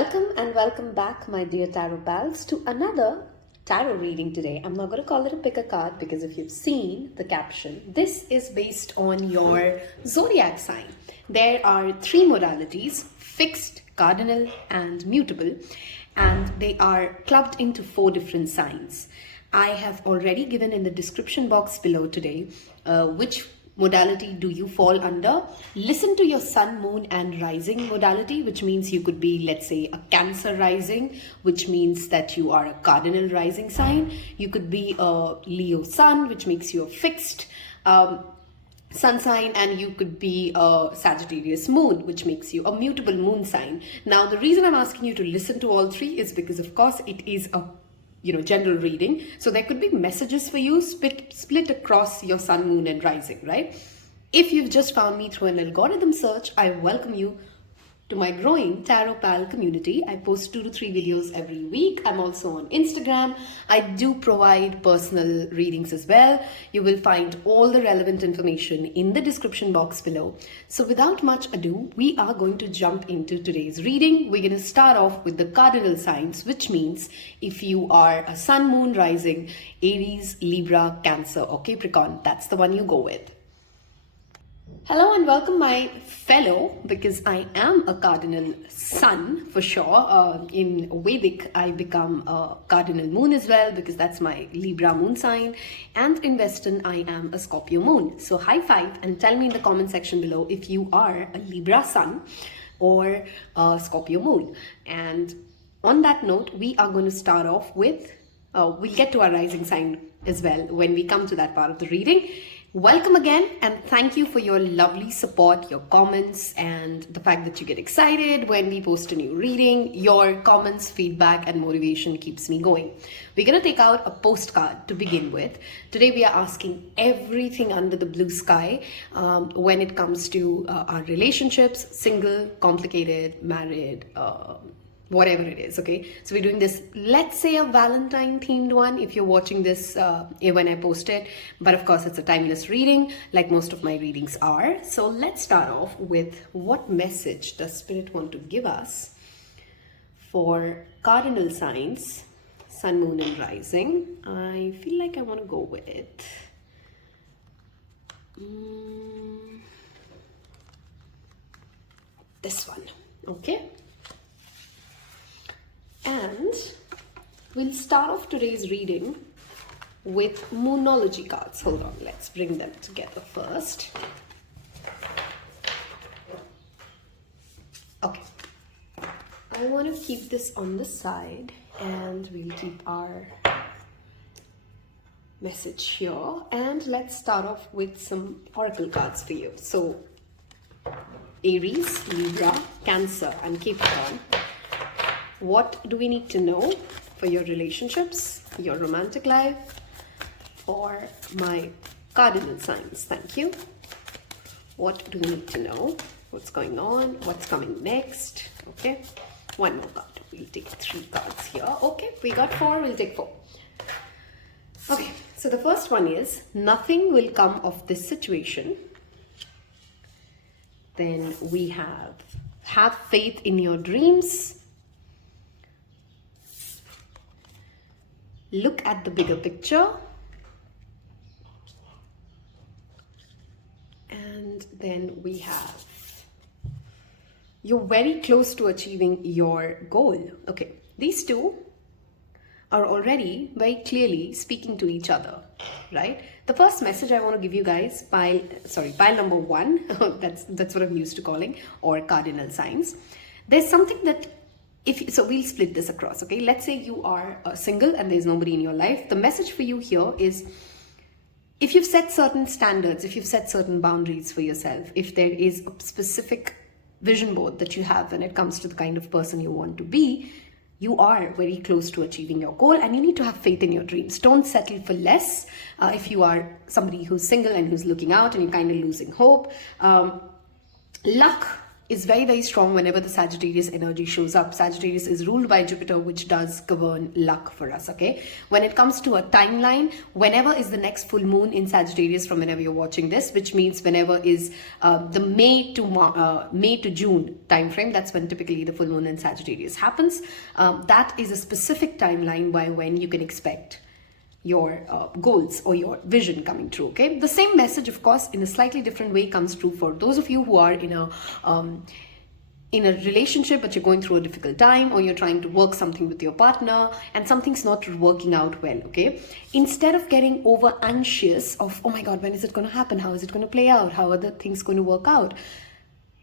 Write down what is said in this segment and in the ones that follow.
Welcome back, my dear tarot pals, to another tarot reading today. I'm not going to call it a pick a card because if you've seen the caption, this is based on your zodiac sign. There are three modalities: fixed, cardinal, and mutable, and they are clubbed into four different signs. I have already given in the description box below today which modality do you fall under. Listen to your sun, moon and rising modality, which means you could be, let's say, a Cancer rising, which means that you are a cardinal rising sign. You could be a Leo sun, which makes you a fixed sun sign, and you could be a Sagittarius moon, which makes you a mutable moon sign. Now, the reason I'm asking you to listen to all three is because, of course, it is a general reading. So there could be messages for you split across your sun, moon and rising, right? If you've just found me through an algorithm search, I welcome you to my growing Tarot Pal community. I post 2 to 3 videos every week. I'm also on Instagram. I do provide personal readings as well. You will find all the relevant information in the description box below. So without much ado, we are going to jump into today's reading. We're going to start off with the cardinal signs, which means if you are a sun, moon, rising, Aries, Libra, Cancer or Capricorn, that's the one you go with. Hello and welcome, my fellow, because I am a cardinal sun for sure. In Vedic, I become a cardinal moon as well because that's my Libra moon sign. And in Western, I am a Scorpio moon. So high five and tell me in the comment section below if you are a Libra sun or a Scorpio moon. And on that note, we are going to start off with, we'll get to our rising sign as well when we come to that part of the reading. Welcome again, and thank you for your lovely support, your comments, and the fact that you get excited when we post a new reading. Your comments, feedback, and motivation keeps me going. We're going to take out a postcard to begin with. Today we are asking everything under the blue sky when it comes to our relationships: single, complicated, married, whatever it is, okay? So we're doing this, let's say, a Valentine themed one if you're watching this when I post it. But of course, it's a timeless reading like most of my readings are. So let's start off with what message does Spirit want to give us for cardinal signs, sun, moon and rising. I feel like I want to go with this one, okay? And we'll start off today's reading with Moonology cards. Hold on, let's bring them together first. Okay. I want to keep this on the side and we'll keep our message here. And let's start off with some oracle cards for you. So, Aries, Libra, Cancer and Capricorn. What do we need to know for your relationships, your romantic life, for my cardinal signs? Thank you. What do we need to know? What's going on? What's coming next? Okay. One more card. We'll take 3 cards here. Okay, we got 4. We'll take 4. Okay, so the first one is, nothing will come of this situation. Then we have faith in your dreams. Look at the bigger picture. And then we have, you're very close to achieving your goal. Okay, these two are already very clearly speaking to each other, right? The first message I want to give you guys, pile number 1, that's what I'm used to calling, or cardinal signs. There's something that, so we'll split this across, okay? Let's say you are single and there's nobody in your life. The message for you here is, if you've set certain standards, if you've set certain boundaries for yourself, if there is a specific vision board that you have when it comes to the kind of person you want to be, you are very close to achieving your goal, and you need to have faith in your dreams. Don't settle for less. If you are somebody who's single and who's looking out and you're kind of losing hope, luck is very, very strong whenever the Sagittarius energy shows up. Sagittarius is ruled by Jupiter, which does govern luck for us, okay? When it comes to a timeline, whenever is the next full moon in Sagittarius from whenever you're watching this, which means whenever is the May to June time frame, that's when typically the full moon in Sagittarius happens. That is a specific timeline by when you can expect your goals or your vision coming true, okay? The same message, of course, in a slightly different way comes true for those of you who are in a relationship but you're going through a difficult time, or you're trying to work something with your partner and something's not working out well, okay? Instead of getting over anxious of, oh my God, when is it going to happen? How is it going to play out? How are the things going to work out?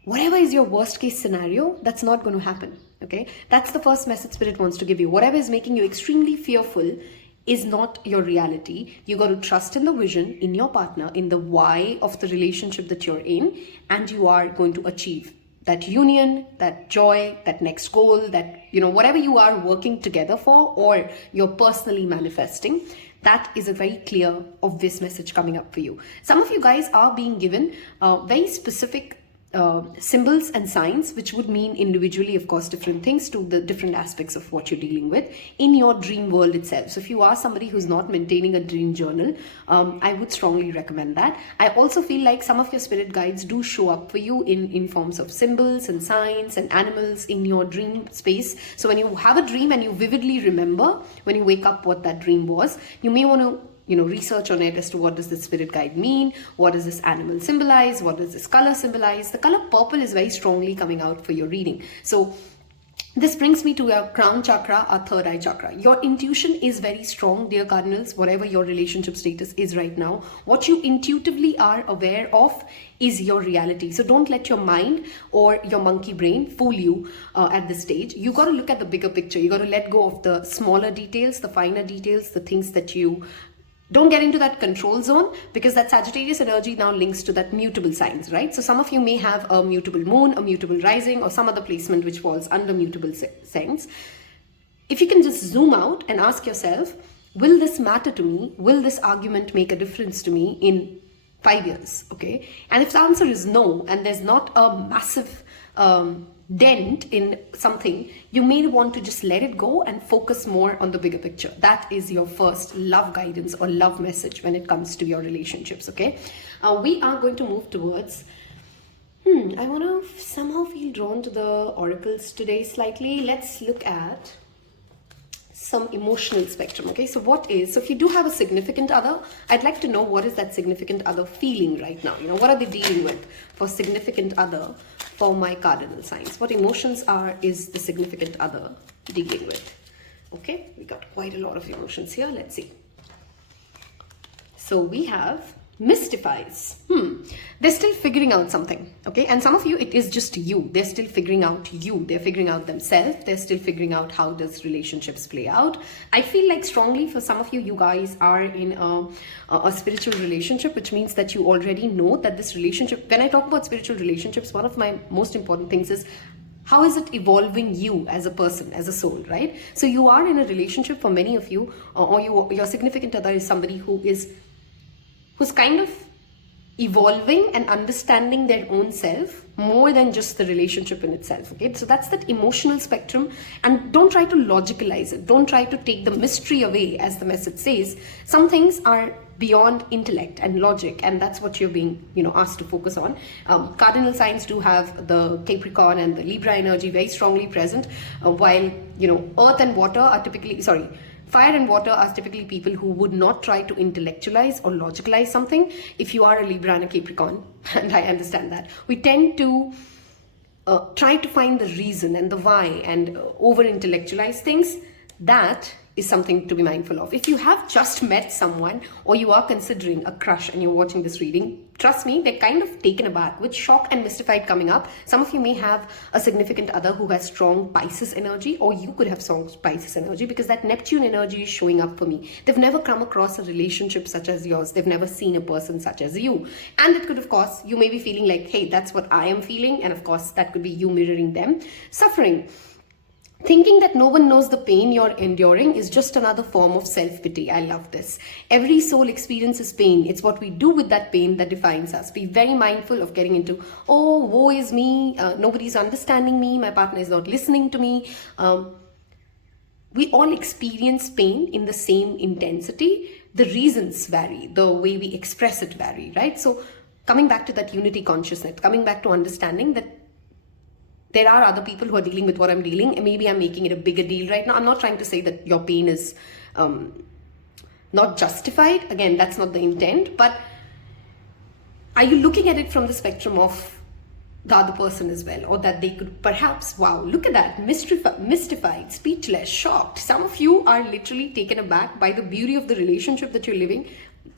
Whatever is your worst case scenario, that's not going to happen, okay? That's the first message Spirit wants to give you. Whatever is making you extremely fearful is not your reality. You got to trust in the vision, in your partner, in the why of the relationship that you're in, and you are going to achieve that union, that joy, that next goal, that, you know, whatever you are working together for or you're personally manifesting. That is a very clear, obvious message coming up for you. Some of you guys are being given very specific symbols and signs, which would mean individually, of course, different things to the different aspects of what you're dealing with in your dream world itself. So if you are somebody who's not maintaining a dream journal, I would strongly recommend that. I also feel like some of your spirit guides do show up for you in forms of symbols and signs and animals in your dream space. So when you have a dream and you vividly remember when you wake up what that dream was, you may want to research on it as to what does this spirit guide mean, what does this animal symbolize, what does this color symbolize. The color purple is very strongly coming out for your reading. So this brings me to your crown chakra, our third eye chakra. Your intuition is very strong, dear Cardinals, whatever your relationship status is right now. What you intuitively are aware of is your reality. So don't let your mind or your monkey brain fool you at this stage. You got to look at the bigger picture. You got to let go of the smaller details, the finer details, the things that you don't get into that control zone, because that Sagittarius energy now links to that mutable signs, right? So some of you may have a mutable moon, a mutable rising, or some other placement which falls under mutable signs. If you can just zoom out and ask yourself, will this matter to me? Will this argument make a difference to me in 5 years? Okay. And if the answer is no, and there's not a massive dent in something, you may want to just let it go and focus more on the bigger picture. That is your first love guidance or love message when it comes to your relationships, okay? We are going to move towards, I want to somehow feel drawn to the oracles today slightly. Let's look at some emotional spectrum, okay? So if you do have a significant other, I'd like to know what is that significant other feeling right now? What are they dealing with for significant other for my cardinal signs? What emotions is the significant other dealing with? Okay, we got quite a lot of emotions here. Let's see. So we have mystifies. They're still figuring out something, okay? And some of you, it is just you. They're still figuring out you. They're figuring out themselves. They're still figuring out how does relationships play out. I feel like strongly for some of you, you guys are in a spiritual relationship, which means that you already know that this relationship, when I talk about spiritual relationships, one of my most important things is how is it evolving you as a person, as a soul, right? So you are in a relationship for many of you, or your significant other is somebody who's kind of evolving and understanding their own self more than just the relationship in itself, okay? So that's that emotional spectrum, and don't try to logicalize it. Don't try to take the mystery away, as the message says. Some things are beyond intellect and logic, and that's what you're being, asked to focus on. Cardinal signs do have the Capricorn and the Libra energy very strongly present, while, earth and water are typically, fire and water are typically people who would not try to intellectualize or logicalize something. If you are a Libra and a Capricorn, and I understand that, we tend to try to find the reason and the why and over-intellectualize things. That is something to be mindful of. If you have just met someone or you are considering a crush and you're watching this reading, trust me, they're kind of taken aback with shock and mystified coming up. Some of you may have a significant other who has strong Pisces energy, or you could have strong Pisces energy, because that Neptune energy is showing up for me. They've never come across a relationship such as yours. They've never seen a person such as you. And it could, of course, you may be feeling like, hey, that's what I am feeling. And of course, that could be you mirroring them. Suffering. Thinking that no one knows the pain you're enduring is just another form of self-pity. I love this. Every soul experiences pain. It's what we do with that pain that defines us. Be very mindful of getting into, oh, woe is me, nobody's understanding me, my partner is not listening to me. We all experience pain in the same intensity. The reasons vary, the way we express it vary, right? So coming back to that unity consciousness, coming back to understanding that there are other people who are dealing with what I'm dealing, and maybe I'm making it a bigger deal right now. I'm not trying to say that your pain is not justified. Again, that's not the intent. But are you looking at it from the spectrum of the other person as well? Or that they could perhaps, wow, look at that, mystified, speechless, shocked. Some of you are literally taken aback by the beauty of the relationship that you're living.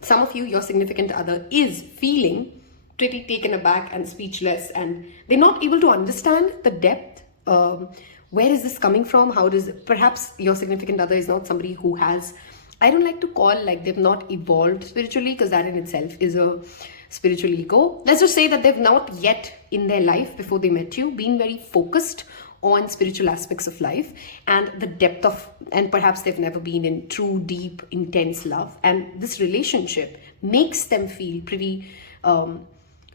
Some of you, your significant other is feeling pretty taken aback and speechless, and they're not able to understand the depth. Where is this coming from? How does it, perhaps your significant other is not somebody who has, I don't like to call like they've not evolved spiritually, because that in itself is a spiritual ego. Let's just say that they've not yet in their life before they met you been very focused on spiritual aspects of life and the depth of, and perhaps they've never been in true, deep, intense love. And this relationship makes them feel pretty,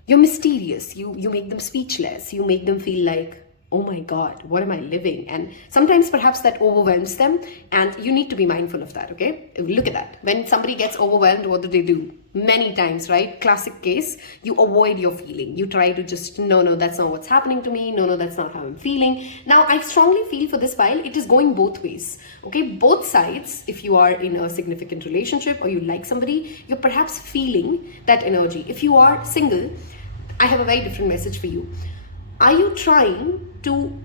you're mysterious, you make them speechless, you make them feel like, oh my God, what am I living? And sometimes perhaps that overwhelms them, and you need to be mindful of that, okay? Look at that. When somebody gets overwhelmed, what do? Many times, right? Classic case, you avoid your feeling. You try to just, no, that's not what's happening to me. No, that's not how I'm feeling. Now, I strongly feel for this file, it is going both ways, okay? Both sides, if you are in a significant relationship or you like somebody, you're perhaps feeling that energy. If you are single, I have a very different message for you. Are you trying to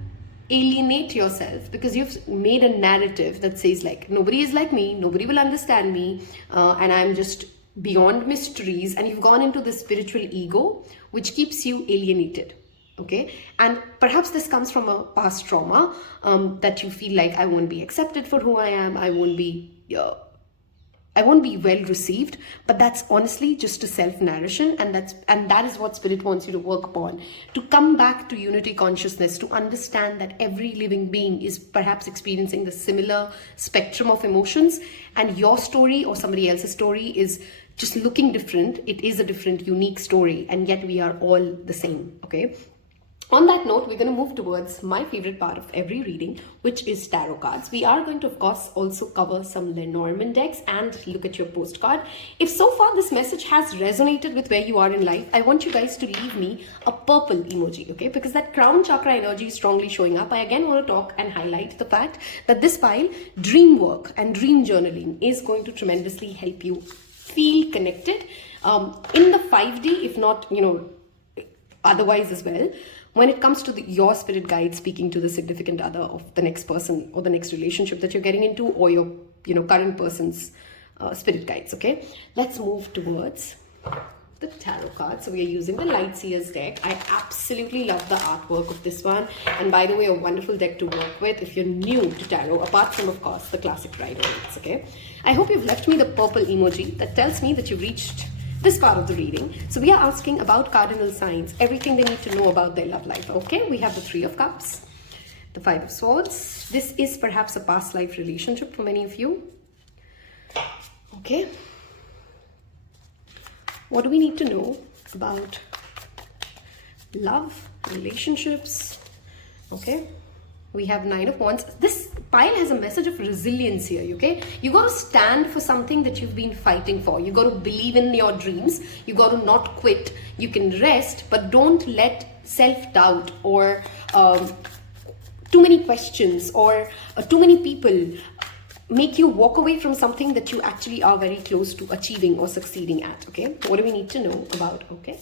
alienate yourself because you've made a narrative that says like, nobody is like me, nobody will understand me, and I'm just beyond mysteries, and you've gone into this spiritual ego which keeps you alienated, okay? And perhaps this comes from a past trauma, that you feel like I won't be accepted for who I am, I won't be well received. But that's honestly just a self-narration, and that is what spirit wants you to work upon, to come back to unity consciousness, to understand that every living being is perhaps experiencing the similar spectrum of emotions, and your story or somebody else's story is just looking different. It is a different, unique story, and yet we are all the same, okay? On that note, we're going to move towards my favorite part of every reading, which is tarot cards. We are going to, of course, also cover some Lenormand decks and look at your postcard. If so far this message has resonated with where you are in life, I want you guys to leave me a purple emoji, okay? Because that crown chakra energy is strongly showing up. I again want to talk and highlight the fact that this file, dream work and dream journaling, is going to tremendously help you feel connected in the 5D, if not, otherwise as well. When it comes to your spirit guide speaking to the significant other of the next person or the next relationship that you're getting into, or your current person's spirit guides, okay? Let's move towards the tarot card. So we are using the Lightseers deck. I absolutely love the artwork of this one. And by the way, a wonderful deck to work with if you're new to tarot, apart from, of course, the classic rider decks, okay? I hope you've left me the purple emoji that tells me that you've reached this part of the reading. So we are asking about cardinal signs, everything they need to know about their love life, okay? We have the 3 of Cups, the 5 of Swords. This is perhaps a past life relationship for many of you, okay? What do we need to know about love, relationships, okay? We have 9 of Wands. This pile has a message of resilience here, okay? You got to stand for something that you've been fighting for. You got to believe in your dreams. You got to not quit. You can rest, but don't let self-doubt or too many questions or too many people make you walk away from something that you actually are very close to achieving or succeeding at, okay? What do we need to know about, okay?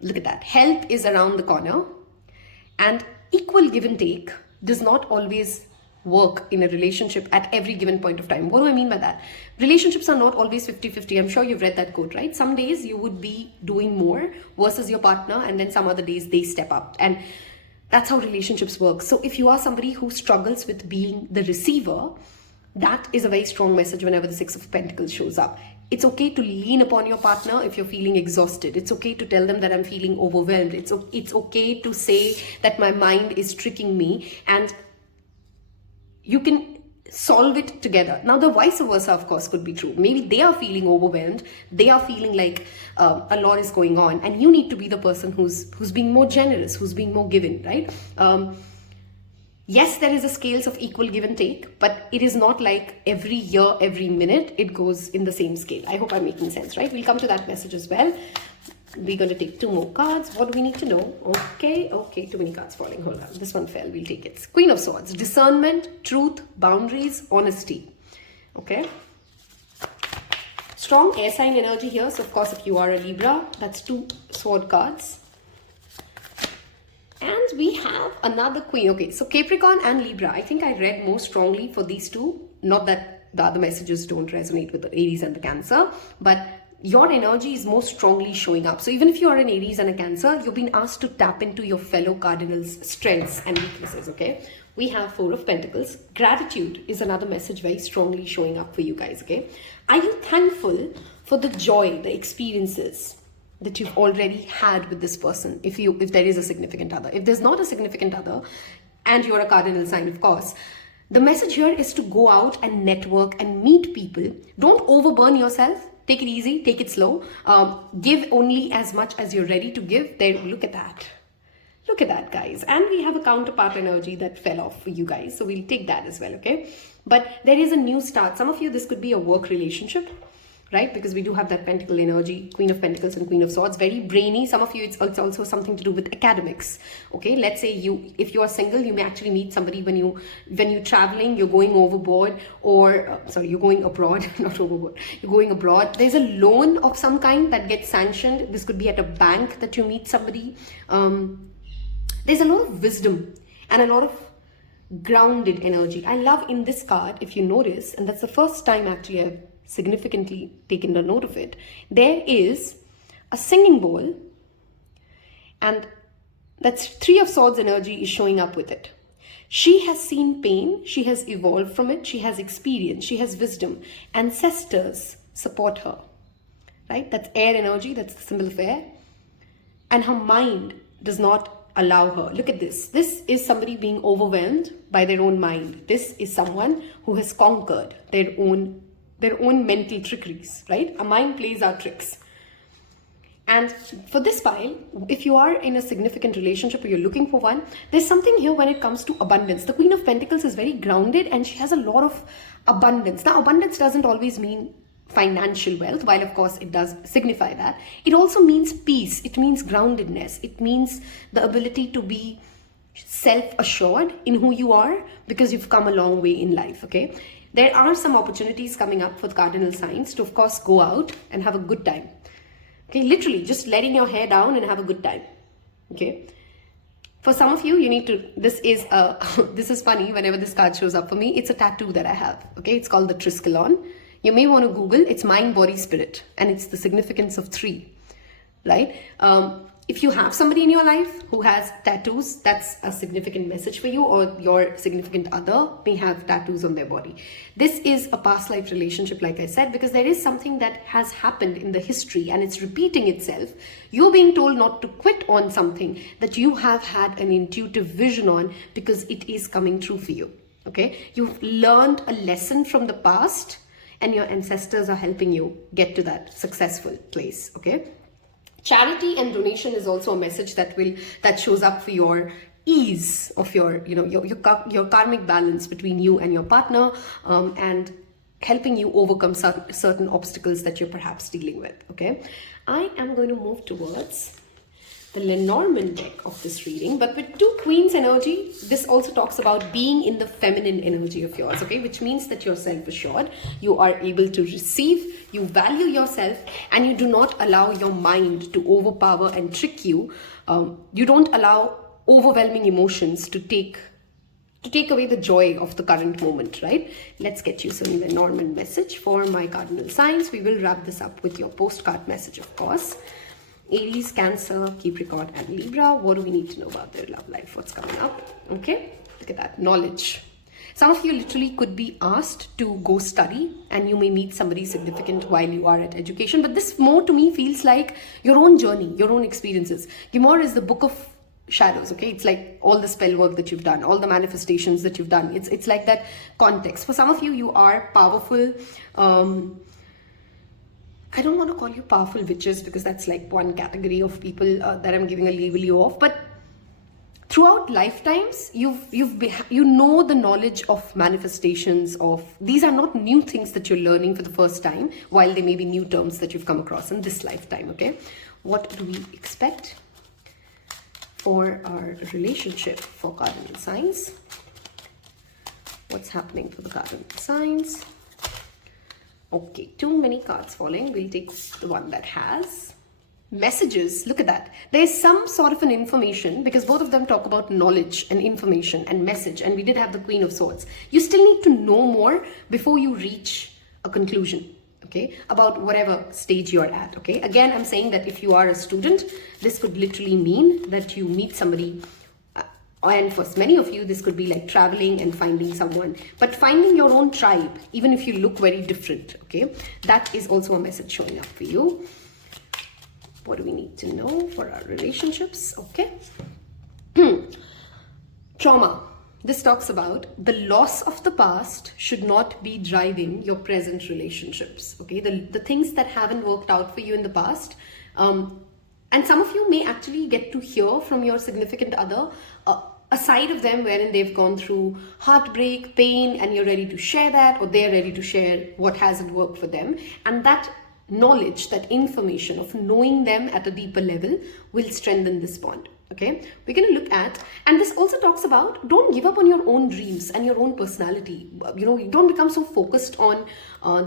Look at that. Help is around the corner, and equal give and take does not always work in a relationship at every given point of time. What do I mean by that? Relationships are not always 50-50. I'm sure you've read that quote, right? Some days you would be doing more versus your partner, and then some other days they step up. And that's how relationships work. So if you are somebody who struggles with being the receiver, that is a very strong message whenever the 6 of Pentacles shows up. It's okay to lean upon your partner if you're feeling exhausted. It's okay to tell them that I'm feeling overwhelmed. It's okay to say that my mind is tricking me. And you can solve it together. Now, the vice versa, of course, could be true. Maybe they are feeling overwhelmed. They are feeling like a lot is going on, and you need to be the person who's being more generous, who's being more given, right? Yes, there is a scales of equal give and take, but it is not like every year, every minute, it goes in the same scale. I hope I'm making sense, right? We'll come to that message as well. We're going to take 2 more cards. What do we need to know? Okay, too many cards falling. Hold on. This one fell. We'll take it. Queen of Swords. Discernment, truth, boundaries, honesty. Okay. Strong air sign energy here. So, of course, if you are a Libra, that's 2 sword cards. And we have another Queen. Okay, so Capricorn and Libra. I think I read more strongly for these two. Not that the other messages don't resonate with the Aries and the Cancer, but your energy is more strongly showing up. So even if you are an Aries and a Cancer, you've been asked to tap into your fellow Cardinals' strengths and weaknesses, okay? We have 4 of Pentacles. Gratitude is another message very strongly showing up for you guys, okay? Are you thankful for the joy, the experiences that you've already had with this person, if there is a significant other? If there's not a significant other, and you're a cardinal sign, of course, the message here is to go out and network and meet people. Don't overburn yourself. Take it easy, take it slow. Give only as much as you're ready to give. There, look at that. Look at that, guys. And we have a counterpart energy that fell off for you guys. So we'll take that as well, okay? But there is a new start. Some of you, this could be a work relationship, right? Because we do have that Pentacle energy, Queen of Pentacles and Queen of Swords, very brainy. Some of you, it's also something to do with academics, okay? Let's say if you are single, you may actually meet somebody when you're traveling, you're going overboard, or you're going abroad, not overboard, you're going abroad. There's a loan of some kind that gets sanctioned. This could be at a bank that you meet somebody. There's a lot of wisdom and a lot of grounded energy. I love in this card, if you notice, and that's the first time actually I've significantly taken the note of it, there is a singing bowl, and that's 3 of Swords energy is showing up with it. She has seen pain, she has evolved from it, she has experience, she has wisdom. Ancestors support her, right? That's air energy, that's the symbol of air. And her mind does not allow her. Look at this. This is somebody being overwhelmed by their own mind. This is someone who has conquered their own mental trickeries, right? Our mind plays our tricks. And for this pile, if you are in a significant relationship or you're looking for one, there's something here when it comes to abundance. The Queen of Pentacles is very grounded and she has a lot of abundance. Now, abundance doesn't always mean financial wealth, while of course it does signify that. It also means peace. It means groundedness. It means the ability to be self-assured in who you are because you've come a long way in life, okay? There are some opportunities coming up for the cardinal signs to, of course, go out and have a good time. Okay, literally just letting your hair down and have a good time. Okay. For some of you, you need to, this is funny, whenever this card shows up for me, it's a tattoo that I have. Okay, it's called the Triskelion. You may want to Google, it's mind, body, spirit, and it's the significance of 3, right? If you have somebody in your life who has tattoos, that's a significant message for you, or your significant other may have tattoos on their body. This is a past life relationship, like I said, because there is something that has happened in the history and it's repeating itself. You're being told not to quit on something that you have had an intuitive vision on because it is coming true for you, okay? You've learned a lesson from the past and your ancestors are helping you get to that successful place, okay? Charity and donation is also a message that shows up for your ease of your karmic balance between you and your partner, and helping you overcome certain obstacles that you're perhaps dealing with, okay? I am going to move towards the Lenormand deck of this reading, but with 2 Queens energy, this also talks about being in the feminine energy of yours, okay? Which means that you're self-assured, you are able to receive, you value yourself, and you do not allow your mind to overpower and trick you. You don't allow overwhelming emotions to take away the joy of the current moment, right? Let's get you some Lenormand message for my cardinal signs. We will wrap this up with your postcard message, of course. Aries, Cancer, Capricorn, and Libra. What do we need to know about their love life? What's coming up? Okay, look at that. Knowledge. Some of you literally could be asked to go study and you may meet somebody significant while you are at education. But this more to me feels like your own journey, your own experiences. Gimor is the book of shadows, okay? It's like all the spell work that you've done, all the manifestations that you've done. It's like that context. For some of you, you are powerful. I don't want to call you powerful witches because that's like one category of people that I'm giving a label you of. But throughout lifetimes, you know the knowledge of manifestations of, these are not new things that you're learning for the first time, while they may be new terms that you've come across in this lifetime, okay? What do we expect for our relationship for cardinal signs? What's happening for the cardinal signs? Okay, too many cards falling. We'll take the one that has messages. Look at that. There's some sort of an information, because both of them talk about knowledge and information and message, and we did have the Queen of Swords. You still need to know more before you reach a conclusion, okay, about whatever stage you're at, okay? Again, I'm saying that if you are a student, this could literally mean that you meet somebody, and for many of you, this could be like traveling and finding someone, but finding your own tribe, even if you look very different, okay? That is also a message showing up for you. What do we need to know for our relationships? Okay. Trauma. This talks about the loss of the past should not be driving your present relationships, okay? The things that haven't worked out for you in the past, and some of you may actually get to hear from your significant other a side of them wherein they've gone through heartbreak, pain, and you're ready to share that, or they're ready to share what hasn't worked for them. And that knowledge, that information of knowing them at a deeper level will strengthen this bond, okay? We're going to look at, and this also talks about, don't give up on your own dreams and your own personality. You know, you don't become so focused on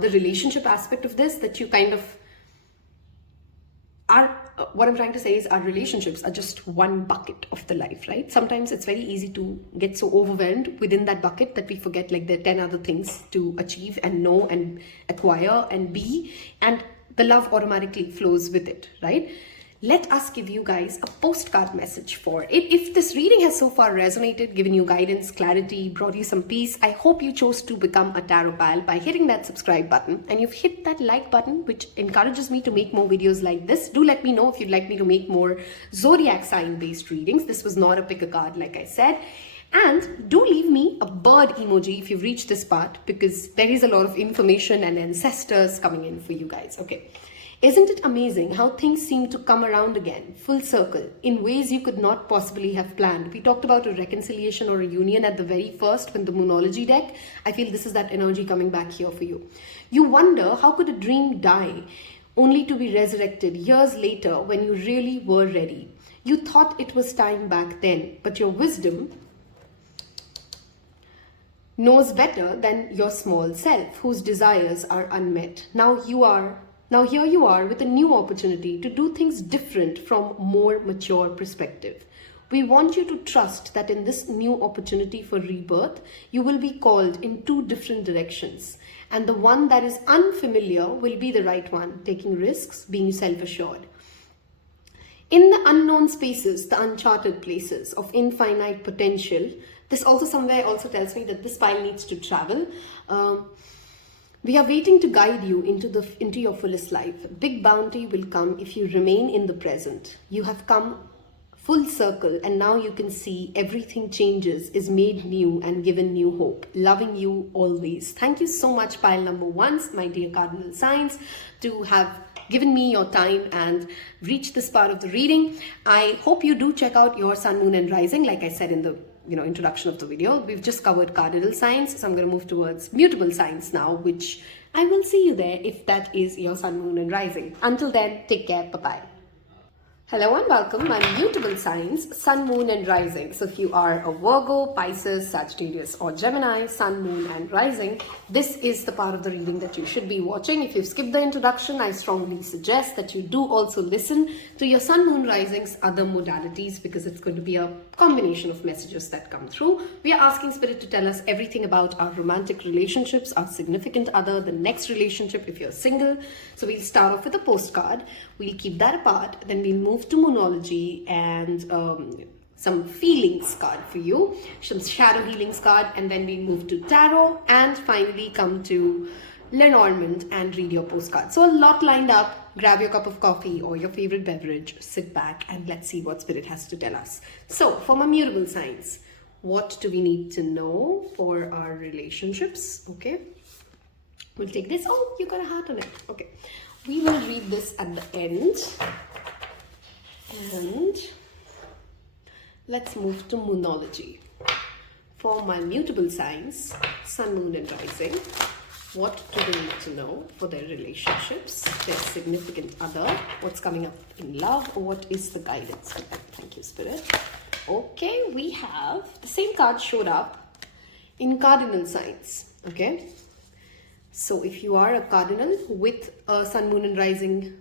the relationship aspect of this that you kind of are, what I'm trying to say is our relationships are just one bucket of the life, right? Sometimes it's very easy to get so overwhelmed within that bucket that we forget like there are 10 other things to achieve and know and acquire and be, and the love automatically flows with it, right? Let us give you guys a postcard message for it. If this reading has so far resonated, given you guidance, clarity, brought you some peace, I hope you chose to become a Taropal by hitting that subscribe button, and you've hit that like button, which encourages me to make more videos like this. Do let me know if you'd like me to make more zodiac sign based readings. This was not a pick a card, like I said. And do leave me a bird emoji if you've reached this part, because there is a lot of information and ancestors coming in for you guys. Okay. Isn't it amazing how things seem to come around again, full circle, in ways you could not possibly have planned? We talked about a reconciliation or a union at the very first when the Moonology deck. I feel this is that energy coming back here for you. You wonder, how could a dream die only to be resurrected years later when you really were ready? You thought it was time back then, but your wisdom knows better than your small self, whose desires are unmet. Now here you are with a new opportunity to do things different from more mature perspective. We want you to trust that in this new opportunity for rebirth, you will be called in two different directions. And the one that is unfamiliar will be the right one, taking risks, being self-assured. In the unknown spaces, the uncharted places of infinite potential, this also somewhere also tells me that this pile needs to travel. We are waiting to guide you into your fullest life. Big bounty will come if you remain in the present. You have come full circle, and now you can see everything changes, is made new and given new hope. Loving you always. Thank you so much, pile number ones, my dear cardinal signs, to have given me your time and reached this part of the reading. I hope you do check out your sun, moon, and rising, like I said in the introduction of the video. We've just covered cardinal signs, so I'm going to move towards mutable signs now, which I will see you there if that is your sun, moon, and rising. Until then, take care. Bye-bye. Hello and welcome, my mutable signs, sun, moon, and rising. So if you are a Virgo, Pisces, Sagittarius, or Gemini, sun, moon, and rising, this is the part of the reading that you should be watching. If you've skipped the introduction, I strongly suggest that you do also listen to your sun, moon, rising's other modalities, because it's going to be a combination of messages that come through. We are asking Spirit to tell us everything about our romantic relationships, our significant other, the next relationship if you're single. So we'll start off with a postcard. We'll keep that apart. Then we'll move to Moonology and some feelings card for you, some shadow healings card, and then we'll move to tarot, and finally come to Lenormand and read your postcard. So a lot lined up. grab your cup of coffee or your favorite beverage, sit back, and let's see what Spirit has to tell us. So, for my mutable signs, what do we need to know for our relationships? Okay, we'll take this. Oh, you got a heart on it. Okay, we will read this at the end. And let's move to moonology. For my mutable signs, Sun, Moon, and Rising, what do they need to know for their relationships, their significant other, what's coming up in love, or what is the guidance for them? Thank you, Spirit. Okay, we have the same card showed up in cardinal signs. Okay, so if you are a cardinal with a Sun, Moon, and Rising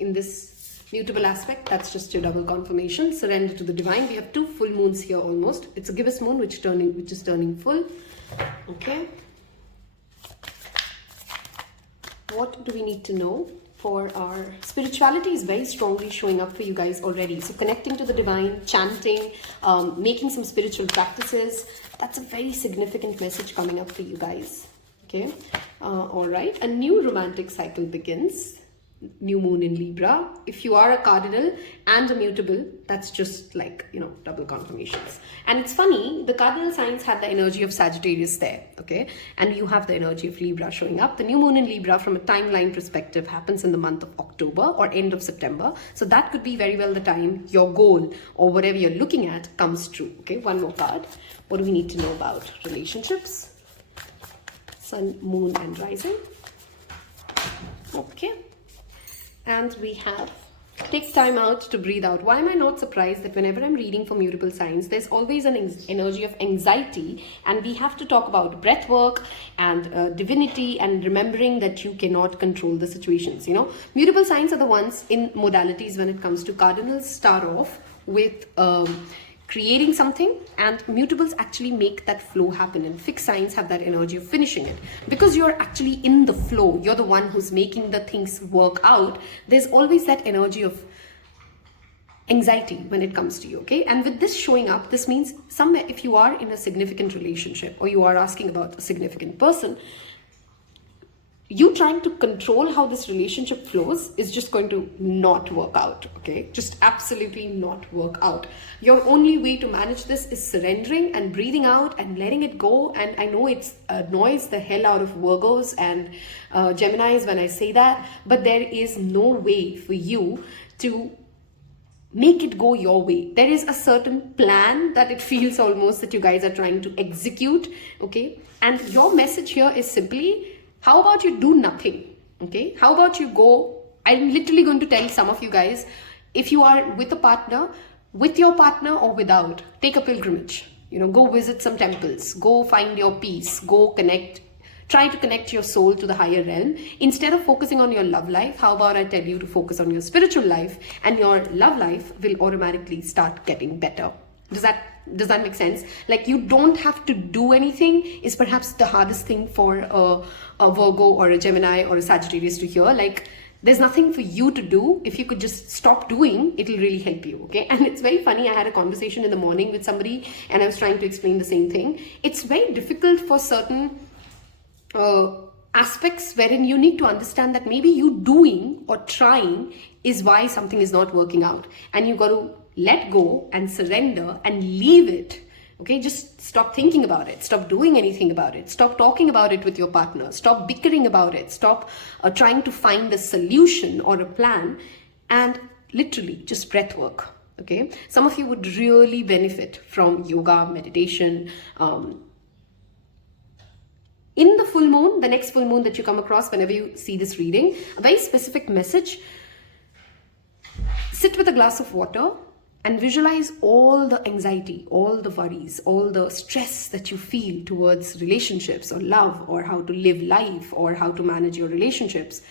in this mutable aspect, that's just your double confirmation. Surrender to the divine. We have 2 full moons here almost. It's a gibbous moon which is turning full. Okay, what do we need to know for our spirituality is very strongly showing up for you guys already. So connecting to the divine, chanting, making some spiritual practices, that's a very significant message coming up for you guys. Okay, all right, a new romantic cycle begins. New moon in Libra. If you are a cardinal and a mutable, that's just like, you know, double confirmations. And it's funny, the cardinal signs had the energy of Sagittarius there, okay? And you have the energy of Libra showing up. The new moon in Libra from a timeline perspective happens in the month of October or end of September. So that could be very well the time your goal or whatever you're looking at comes true, okay? One more card. What do we need to know about relationships? Sun, Moon, and Rising. Okay. And we have, take time out to breathe out. Why am I not surprised that whenever I'm reading for mutable signs, there's always an energy of anxiety, and we have to talk about breath work and divinity and remembering that you cannot control the situations. You know, mutable signs are the ones in modalities when it comes to cardinals start off with creating something, and mutables actually make that flow happen, and fixed signs have that energy of finishing it. Because you're actually in the flow, you're the one who's making the things work out, there's always that energy of anxiety when it comes to you, okay? And with this showing up, this means somewhere if you are in a significant relationship or you are asking about a significant person, you trying to control how this relationship flows is just going to not work out, okay? Just absolutely not work out. Your only way to manage this is surrendering and breathing out and letting it go. And I know it's annoys the hell out of Virgos and Geminis when I say that, but there is no way for you to make it go your way. There is a certain plan that it feels almost that you guys are trying to execute, okay? And your message here is simply, how about you do nothing, okay? How about you go, I'm literally going to tell some of you guys, if you are with a partner, with your partner or without, take a pilgrimage, you know, go visit some temples, go find your peace, go connect, try to connect your soul to the higher realm. Instead of focusing on your love life, how about I tell you to focus on your spiritual life, and your love life will automatically start getting better. Does that make sense? Like, you don't have to do anything is perhaps the hardest thing for a Virgo or a Gemini or a Sagittarius to hear. Like, there's nothing for you to do. If you could just stop doing, it'll really help you, okay? And it's very funny, I had a conversation in the morning with somebody and I was trying to explain the same thing. It's very difficult for certain aspects wherein you need to understand that maybe you doing or trying is why something is not working out, and you got to let go and surrender and leave it, okay? Just stop thinking about it, stop doing anything about it, stop talking about it with your partner, stop bickering about it, stop trying to find a solution or a plan, and literally just breath work, okay? Some of you would really benefit from yoga, meditation. In the full moon, the next full moon that you come across whenever you see this reading, a very specific message. Sit with a glass of water and visualize all the anxiety, all the worries, all the stress that you feel towards relationships or love or how to live life or how to manage your relationships.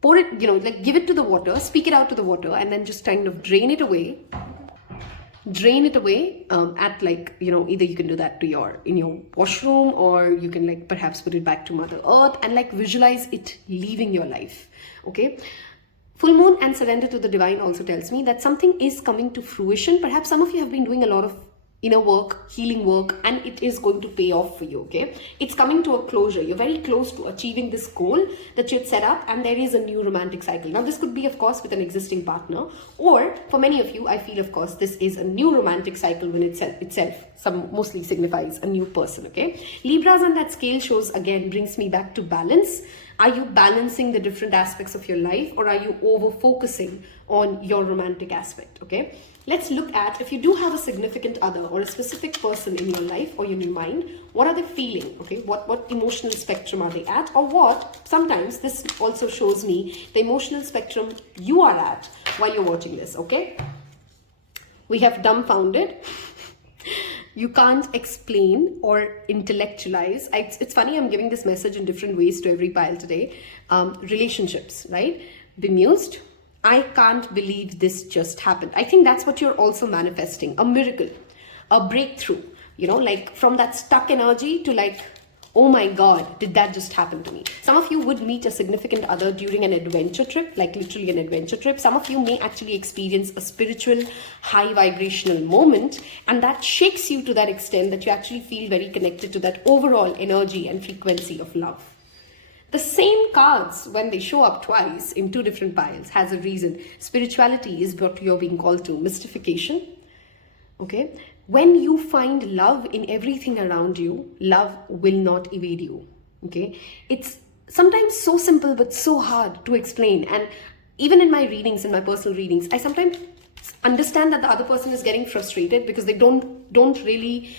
Pour it, you know, like give it to the water, speak it out to the water, and then just kind of drain it away. Drain it away at, like, you know, either you can do that to in your washroom, or you can like perhaps put it back to Mother Earth and like visualize it leaving your life, okay? Full moon and surrender to the divine also tells me that something is coming to fruition. Perhaps some of you have been doing a lot of inner work, healing work, and it is going to pay off for you, okay? It's coming to a closure. You're very close to achieving this goal that you had set up, and there is a new romantic cycle. Now, this could be, of course, with an existing partner, or for many of you, I feel, of course, this is a new romantic cycle when itself mostly signifies a new person, okay? Libras on that scale shows, again, brings me back to balance. Are you balancing the different aspects of your life, or are you over-focusing on your romantic aspect, okay? Let's look at, if you do have a significant other or a specific person in your life or in your mind, what are they feeling, okay? What emotional spectrum are they at? Or what, sometimes this also shows me the emotional spectrum you are at while you're watching this, okay? We have dumbfounded. You can't explain or intellectualize. It's funny, I'm giving this message in different ways to every pile today. Relationships, right? Bemused. I can't believe this just happened. I think that's what you're also manifesting. A miracle, a breakthrough, you know, like from that stuck energy to like, oh my God, did that just happen to me? Some of you would meet a significant other during an adventure trip, like literally an adventure trip. Some of you may actually experience a spiritual, high vibrational moment, and that shakes you to that extent that you actually feel very connected to that overall energy and frequency of love. The same cards, when they show up twice in two different piles, has a reason. Spirituality is what you're being called to. Mystification. Okay? When you find love in everything around you, love will not evade you. Okay? It's sometimes so simple but so hard to explain. And even in my readings, in my personal readings, I sometimes understand that the other person is getting frustrated because they don't really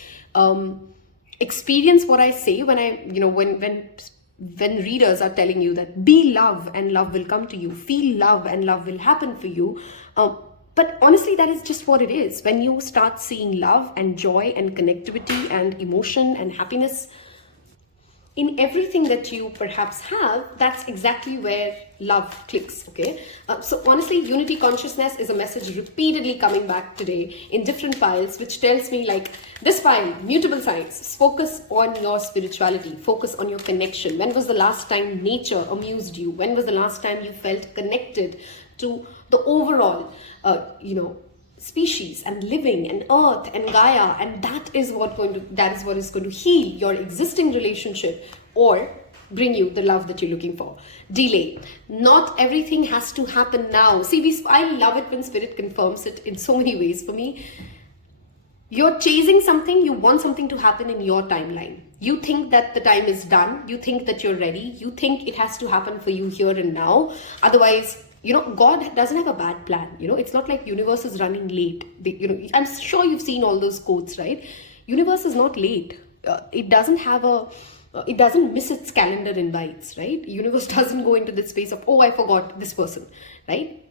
experience what I say when I, you know, when readers are telling you that be love and love will come to you, feel love and love will happen for you. But honestly, that is just what it is. When you start seeing love and joy and connectivity and emotion and happiness in everything that you perhaps have, that's exactly where love clicks, okay? So honestly, unity consciousness is a message repeatedly coming back today in different piles, which tells me like this pile, mutable signs, focus on your spirituality, focus on your connection. When was the last time nature amused you? When was the last time you felt connected to the overall, species and living and earth and Gaia? And that is what is going to heal your existing relationship or bring you the love that you're looking for. Delay. Not everything has to happen now. See, I love it when spirit confirms it in so many ways for me. You're chasing something, you want something to happen in your timeline. You think that the time is done. You think that you're ready. You think it has to happen for you here and now. Otherwise, God doesn't have a bad plan. It's not like universe is running late. I'm sure you've seen all those quotes, right? Universe is not late. It doesn't miss its calendar invites, right? Universe doesn't go into the space of, oh, I forgot this person, right?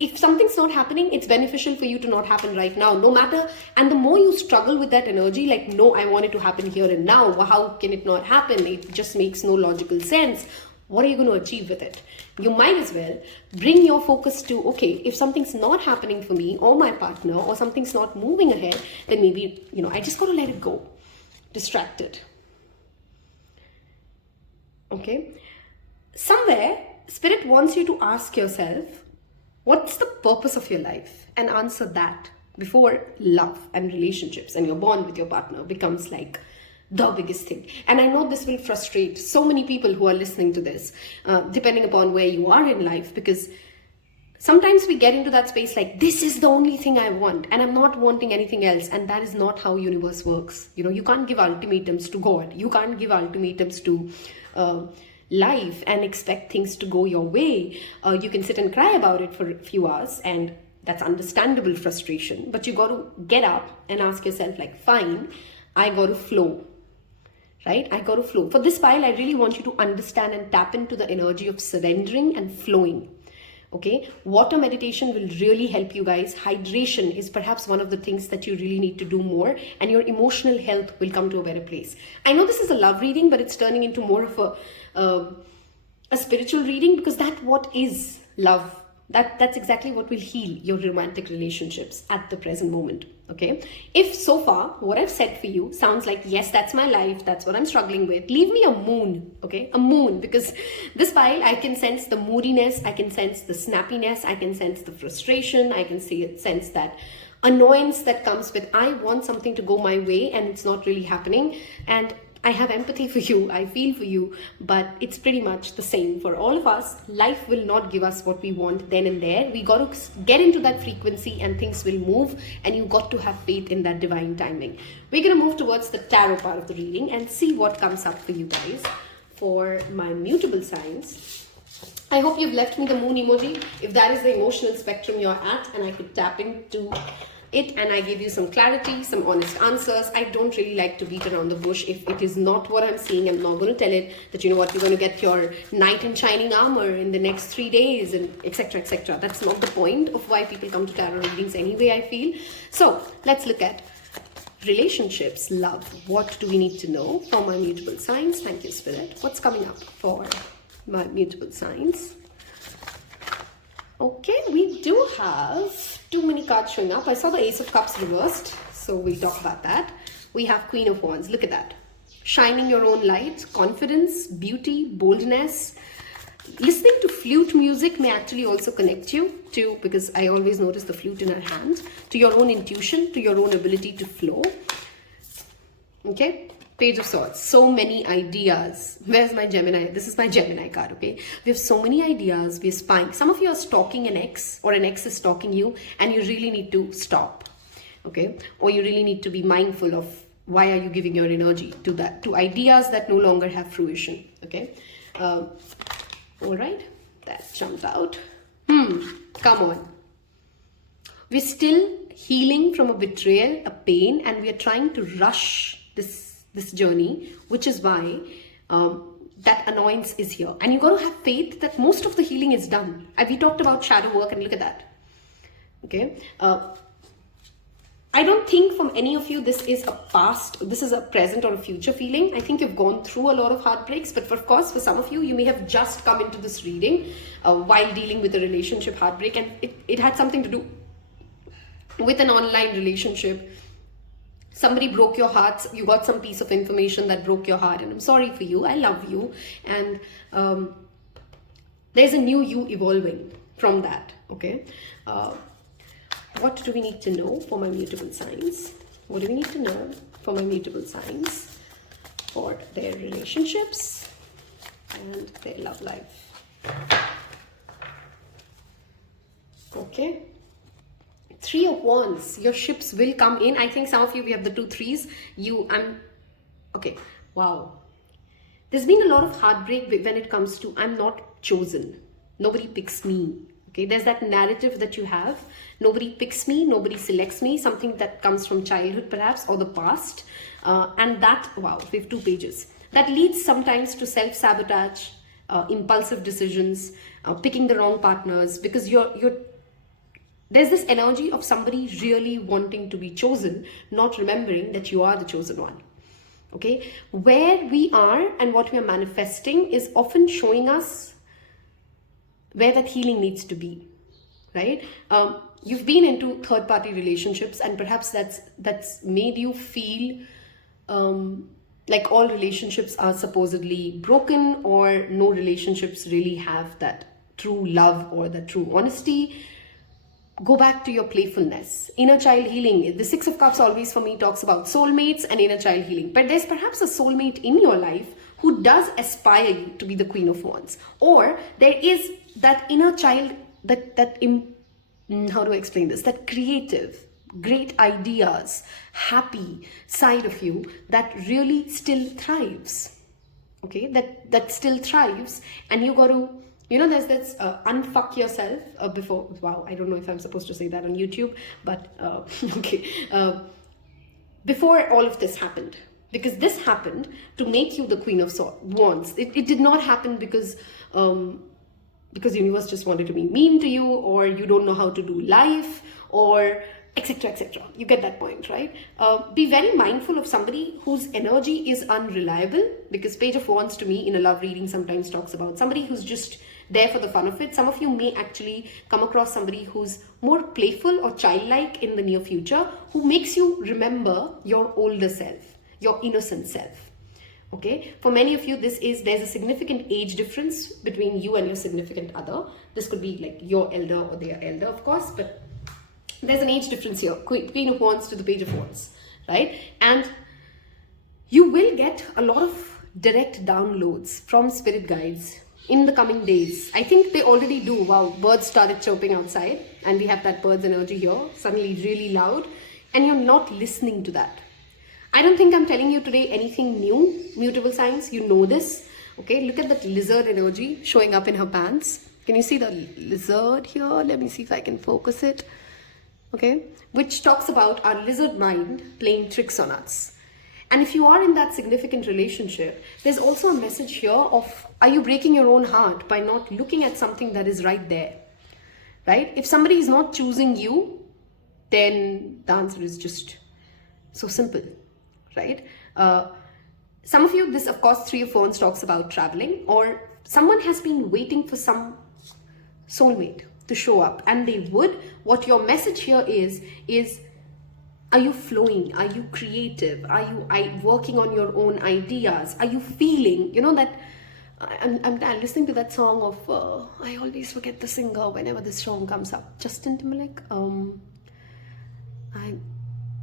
If something's not happening, it's beneficial for you to not happen right now, no matter. And the more you struggle with that energy, like, no, I want it to happen here and now. How can it not happen? It just makes no logical sense. What are you going to achieve with it? You might as well bring your focus to, okay, if something's not happening for me or my partner, or something's not moving ahead, then maybe, I just got to let it go. Distracted. Okay? Somewhere, Spirit wants you to ask yourself, what's the purpose of your life? And answer that before love and relationships and your bond with your partner becomes like the biggest thing. And I know this will frustrate so many people who are listening to this, depending upon where you are in life, because sometimes we get into that space like, this is the only thing I want and I'm not wanting anything else. And that is not how universe works. You can't give ultimatums to God. You can't give ultimatums to life and expect things to go your way. You can sit and cry about it for a few hours, and that's understandable frustration, but you got to get up and ask yourself like, fine, I got to flow. Right? I got to flow. For this pile, I really want you to understand and tap into the energy of surrendering and flowing. Okay? Water meditation will really help you guys. Hydration is perhaps one of the things that you really need to do more, and your emotional health will come to a better place. I know this is a love reading, but it's turning into more of a spiritual reading, because that's what is love. That's exactly what will heal your romantic relationships at the present moment. Okay, if so far what I've said for you sounds like, yes, that's my life, that's what I'm struggling with, leave me a moon. Okay, a moon, because this pile, I can sense the moodiness, I can sense the snappiness, I can sense the frustration, I can sense that annoyance that comes with, I want something to go my way and it's not really happening. And I have empathy for you, I feel for you, but it's pretty much the same for all of us. Life will not give us what we want then and there. We got to get into that frequency and things will move, and you got to have faith in that divine timing. We're going to move towards the tarot part of the reading and see what comes up for you guys for my mutable signs. I hope you've left me the moon emoji if that is the emotional spectrum you're at, and I could tap into it and I give you some clarity, some honest answers. I don't really like to beat around the bush. If it is not what I'm seeing, I'm not going to tell it that, you know what, you're going to get your knight in shining armor in the next 3 days and etc, etc. That's not the point of why people come to tarot readings anyway, I feel. So let's look at relationships, love. What do we need to know for my mutable signs? Thank you, Spirit. What's coming up for my mutable signs? Okay, we do have too many cards showing up. I saw the Ace of Cups reversed, so we'll talk about that. We have Queen of Wands. Look at that. Shining your own light, confidence, beauty, boldness. Listening to flute music may actually also connect you to, because I always notice the flute in her hand, to your own intuition, to your own ability to flow. Okay. Page of Swords, so many ideas. Where's my Gemini? This is my Gemini card, okay? We have so many ideas, we're spying. Some of you are stalking an ex, or an ex is stalking you, and you really need to stop, okay? Or you really need to be mindful of why are you giving your energy to that, to ideas that no longer have fruition, okay? All right, that jumped out. Come on. We're still healing from a betrayal, a pain, and we are trying to rush this journey, which is why that annoyance is here. And you got to have faith that most of the healing is done. We talked about shadow work, and look at that. Okay. I don't think from any of you this is a past, this is a present or a future feeling. I think you've gone through a lot of heartbreaks, but of course, for some of you, you may have just come into this reading while dealing with a relationship heartbreak, and it had something to do with an online relationship. Somebody broke your heart, you got some piece of information that broke your heart, and I'm sorry for you, I love you, and there's a new you evolving from that, okay? What do we need to know for my mutable signs? What do we need to know for my mutable signs for their relationships and their love life? Okay. 3 of Wands, your ships will come in. I think some of you, we have the 2 3s. Okay, wow. There's been a lot of heartbreak when it comes to, I'm not chosen. Nobody picks me. Okay, there's that narrative that you have. Nobody picks me, nobody selects me, something that comes from childhood perhaps, or the past. And that, wow, we have 2 pages. That leads sometimes to self-sabotage, impulsive decisions, picking the wrong partners, because there's this energy of somebody really wanting to be chosen, not remembering that you are the chosen one. Okay, where we are and what we are manifesting is often showing us where that healing needs to be, right? You've been into third-party relationships, and perhaps that's made you feel like all relationships are supposedly broken, or no relationships really have that true love or that true honesty. Go back to your playfulness. Inner child healing. The 6 of Cups always for me talks about soulmates and inner child healing. But there's perhaps a soulmate in your life who does aspire you to be the Queen of Wands. Or there is that inner child, how do I explain this? That creative, great ideas, happy side of you that really still thrives. Okay, that still thrives, and you got to, you know, there's this unfuck yourself before. Wow, I don't know if I'm supposed to say that on YouTube, but okay. Before all of this happened, because this happened to make you the Queen of Wands. It did not happen because universe just wanted to be mean to you, or you don't know how to do life, or etc, etc. You get that point, right? Be very mindful of somebody whose energy is unreliable, because Page of Wands to me in a love reading sometimes talks about somebody who's just there for the fun of it. Some of you may actually come across somebody who's more playful or childlike in the near future, who makes you remember your older self, your innocent self. Okay, for many of you, there's a significant age difference between you and your significant other. This could be like your elder or their elder, of course, but There's an age difference here. Queen of Wands to the Page of Wands, right? And you will get a lot of direct downloads from spirit guides in the coming days. I think they already do. Wow, birds started chirping outside and we have that bird's energy here, suddenly really loud, and you're not listening to that. I don't think I'm telling you today anything new, mutable signs. You know this. Okay, look at that lizard energy showing up in her pants. Can you see the lizard here? Let me see if I can focus it. Okay, which talks about our lizard mind playing tricks on us. And if you are in that significant relationship, there's also a message here of, are you breaking your own heart by not looking at something that is right there, right? If somebody is not choosing you, then the answer is just so simple, right? Some of you, this of course, Three of Wands talks about traveling, or someone has been waiting for some soulmate to show up, and they would. What your message here is are you flowing? Are you creative? Are you working on your own ideas? Are you feeling, you know, that I'm listening to that song of I always forget the singer whenever this song comes up, Justin Timberlake. I'm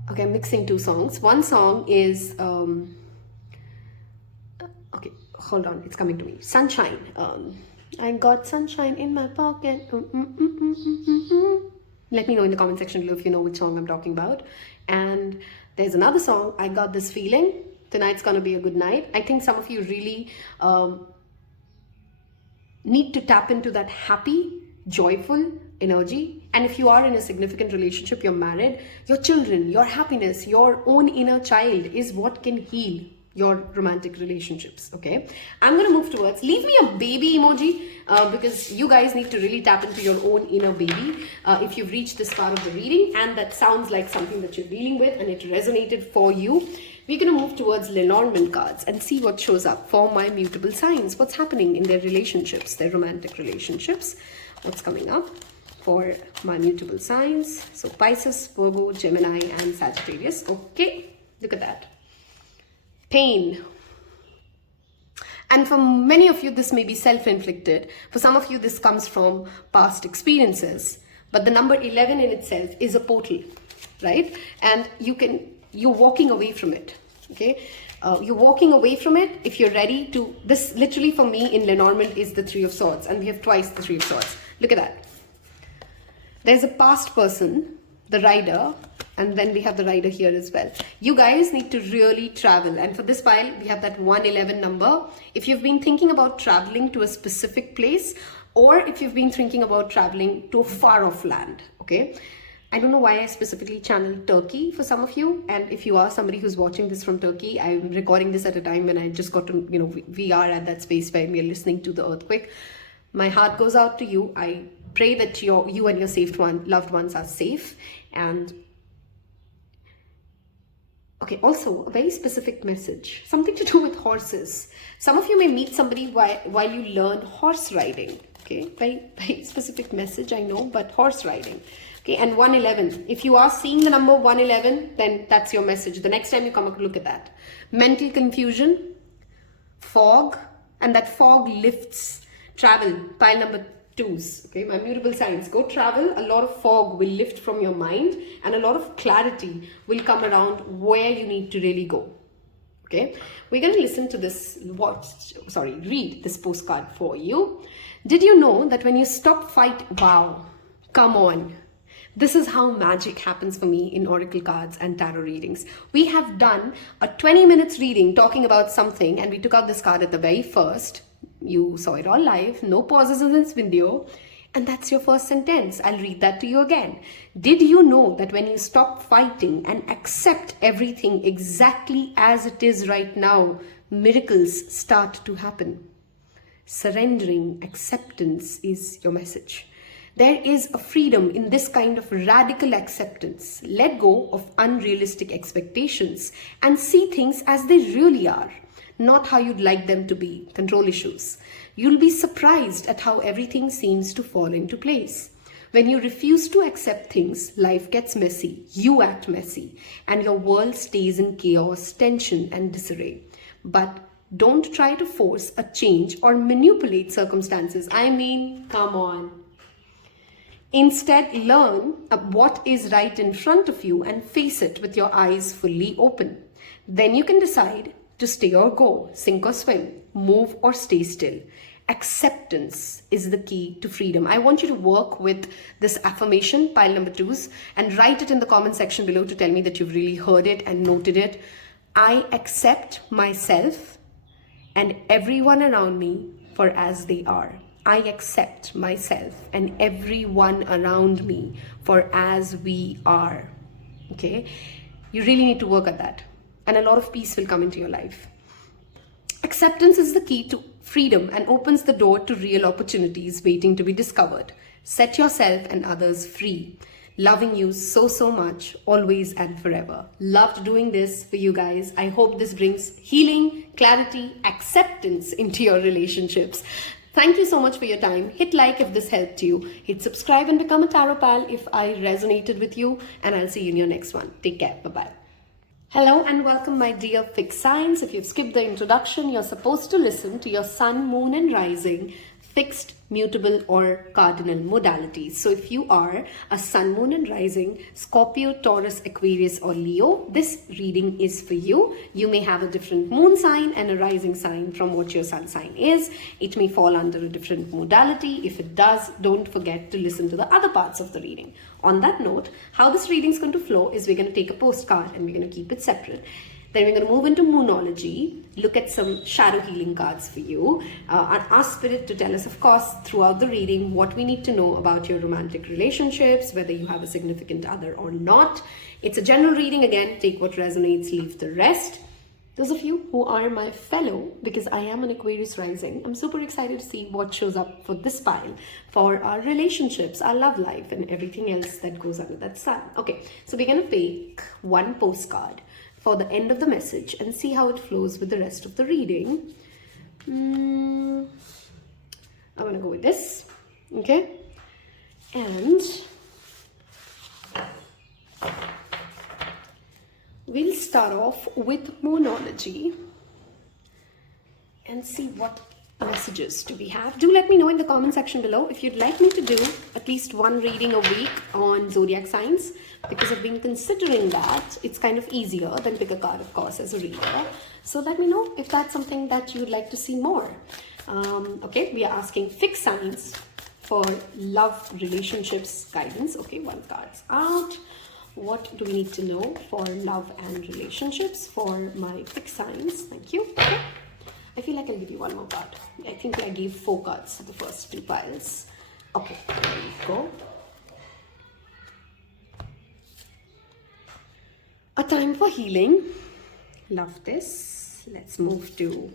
mixing two songs. One song is okay, hold on, it's coming to me. Sunshine. I got sunshine in my pocket. Let me know in the comment section below if you know which song I'm talking about. And there's another song, I Got This Feeling. Tonight's gonna be a good night. I think some of you really need to tap into that happy, joyful energy. And if you are in a significant relationship, you're married, your children, your happiness, your own inner child is what can heal your romantic relationships. Okay, I'm gonna move towards, leave me a baby emoji because you guys need to really tap into your own inner baby if you've reached this part of the reading and that sounds like something that you're dealing with and it resonated for you. We're gonna move towards Lenormand cards and see what shows up for my mutable signs. What's happening in their relationships, their romantic relationships? What's coming up for my mutable signs? So Pisces, Virgo, Gemini, and Sagittarius. Okay, look at that. Pain. And for many of you, this may be self-inflicted. For some of you, this comes from past experiences. But the number 11 in itself is a portal, right? And you're walking away from it, okay? You're walking away from it if you're ready to. This literally for me in Lenormand is the Three of Swords, and we have twice the Three of Swords. Look at that. There's a past person, the rider, and then we have the rider here as well. You guys need to really travel. And for this pile, we have that 111 number. If you've been thinking about traveling to a specific place, or if you've been thinking about traveling to a far off land, okay? I don't know why I specifically channeled Turkey for some of you. And if you are somebody who's watching this from Turkey, I'm recording this at a time when I just got to, you know, we are at that space where we are listening to the earthquake. My heart goes out to you. I pray that you and your loved ones are safe. And okay, also a very specific message, something to do with horses. Some of you may meet somebody while you learn horse riding. Okay, very specific message, I know, but horse riding. Okay, and 111. If you are seeing the number 111, then that's your message. The next time you come look at that. Mental confusion, fog, and that fog lifts. Travel, pile number 2s. Okay, my mutable signs. Go travel. A lot of fog will lift from your mind and a lot of clarity will come around where you need to really go. Okay, we're going to listen to this, read this postcard for you. Did you know that when you stop fight, wow, come on. This is how magic happens for me in oracle cards and tarot readings. We have done a 20 minutes reading talking about something and we took out this card at the very first. You saw it all live, no pauses in this video. And that's your first sentence. I'll read that to you again. Did you know that when you stop fighting and accept everything exactly as it is right now, miracles start to happen? Surrendering, acceptance is your message. There is a freedom in this kind of radical acceptance. Let go of unrealistic expectations and see things as they really are, not how you'd like them to be. Control issues. You'll be surprised at how everything seems to fall into place. When you refuse to accept things, life gets messy, you act messy, and your world stays in chaos, tension, and disarray. But don't try to force a change or manipulate circumstances. I mean, come on. Instead, learn what is right in front of you and face it with your eyes fully open. Then you can decide to stay or go, sink or swim, move or stay still. Acceptance is the key to freedom. I want you to work with this affirmation, pile number 2s, and write it in the comment section below to tell me that you've really heard it and noted it. I accept myself and everyone around me for as they are. I accept myself and everyone around me for as we are. Okay? You really need to work at that. And a lot of peace will come into your life. Acceptance is the key to freedom and opens the door to real opportunities waiting to be discovered. Set yourself and others free. Loving you so much, always and forever. Loved doing this for you guys. I hope this brings healing, clarity, acceptance into your relationships. Thank you so much for your time. Hit like if this helped you. Hit subscribe and become a tarot pal if I resonated with you. And I'll see you in your next one. Take care. Bye-bye. Hello and welcome, my dear fixed signs. If you've skipped the introduction, you're supposed to listen to your sun, moon and rising fixed, mutable or cardinal modalities. So if you are a sun, moon and rising Scorpio, Taurus, Aquarius or Leo, this reading is for you. You may have a different moon sign and a rising sign from what your sun sign is. It may fall under a different modality. If it does, don't forget to listen to the other parts of the reading. On that note, how this reading is going to flow is we're going to take a postcard and we're going to keep it separate. Then we're going to move into Moonology, look at some shadow healing cards for you, and ask Spirit to tell us, of course, throughout the reading, what we need to know about your romantic relationships, whether you have a significant other or not. It's a general reading. Again, take what resonates, leave the rest. Those of you who are my fellow, because I am an Aquarius rising, I'm super excited to see what shows up for this pile, for our relationships, our love life, and everything else that goes under that sun. Okay, so we're going to pick one postcard for the end of the message and see how it flows with the rest of the reading. I'm going to go with this. Okay, and we'll start off with Moonology and see what messages do we have. Do let me know in the comment section below if you'd like me to do at least one reading a week on zodiac signs, because I've been considering that. It's kind of easier than pick a card, of course, as a reader. So let me know if that's something that you'd like to see more. Okay, we are asking fixed signs for love, relationships, guidance. Okay, one card's out. What do we need to know for love and relationships for my fixed signs? Thank you. Okay. I feel like I'll give you one more card. I think I gave 4 cards to the first 2 piles. Okay, there we go. A time for healing. Love this. Let's move to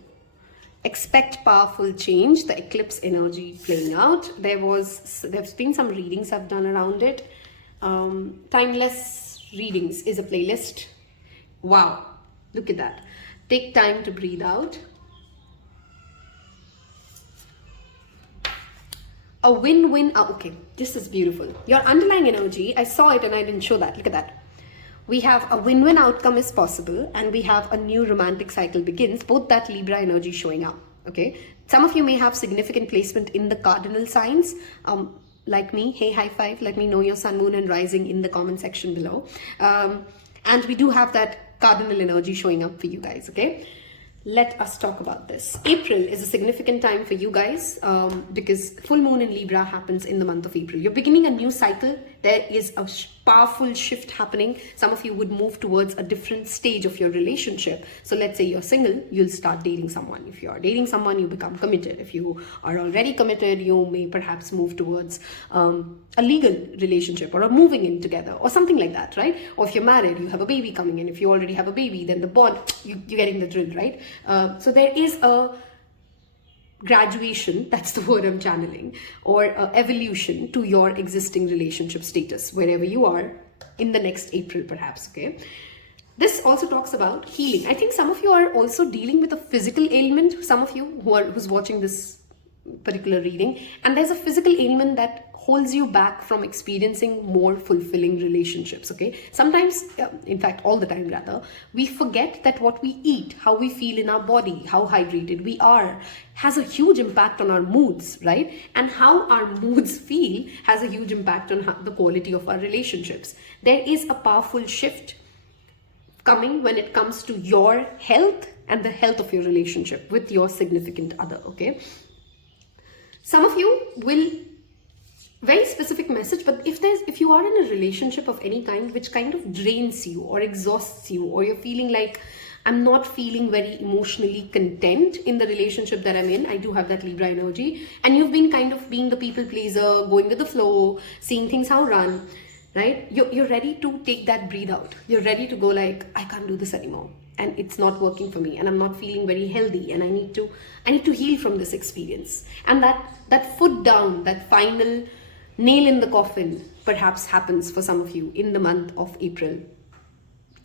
expect powerful change. The eclipse energy playing out. There's been some readings I've done around it. Timeless readings is a playlist. Wow, look at that. Take time to breathe out. A win-win. Okay, this is beautiful. Your underlying energy, I saw it and I didn't show that. Look at that. We have a win-win outcome is possible, and we have a new romantic cycle begins. Both that Libra energy showing up. Okay, some of you may have significant placement in the cardinal signs. Like me, hey, high five. Let me know your sun, moon and rising in the comment section below. And we do have that cardinal energy showing up for you guys. Okay, let us talk about this. April is a significant time for you guys because full moon in Libra happens in the month of April. You're beginning a new cycle. There is a powerful shift happening. Some of you would move towards a different stage of your relationship. So let's say you're single, you'll start dating someone. If you are dating someone, you become committed. If you are already committed, you may perhaps move towards a legal relationship or a moving in together or something like that, right? Or if you're married, you have a baby coming in. If you already have a baby, then the bond, you're getting the drill, right? So there is a graduation, that's the word I'm channeling, or evolution to your existing relationship status, wherever you are in the next April perhaps, okay? This also talks about healing. I think some of you are also dealing with a physical ailment, some of you who's watching this particular reading, and there's a physical ailment that holds you back from experiencing more fulfilling relationships, okay? Sometimes, in fact, all the time rather, we forget that what we eat, how we feel in our body, how hydrated we are, has a huge impact on our moods, right? And how our moods feel has a huge impact on the quality of our relationships. There is a powerful shift coming when it comes to your health and the health of your relationship with your significant other, okay? Some of you will, very specific message, but if you are in a relationship of any kind which kind of drains you or exhausts you, or you're feeling like, I'm not feeling very emotionally content in the relationship that I'm in, I do have that Libra energy, and you've been kind of being the people pleaser, going with the flow, seeing things how run, right? You're ready to take that breathe out. You're ready to go like, I can't do this anymore, and it's not working for me, and I'm not feeling very healthy, and I need to heal from this experience. And that foot down, that final nail in the coffin perhaps happens for some of you in the month of April,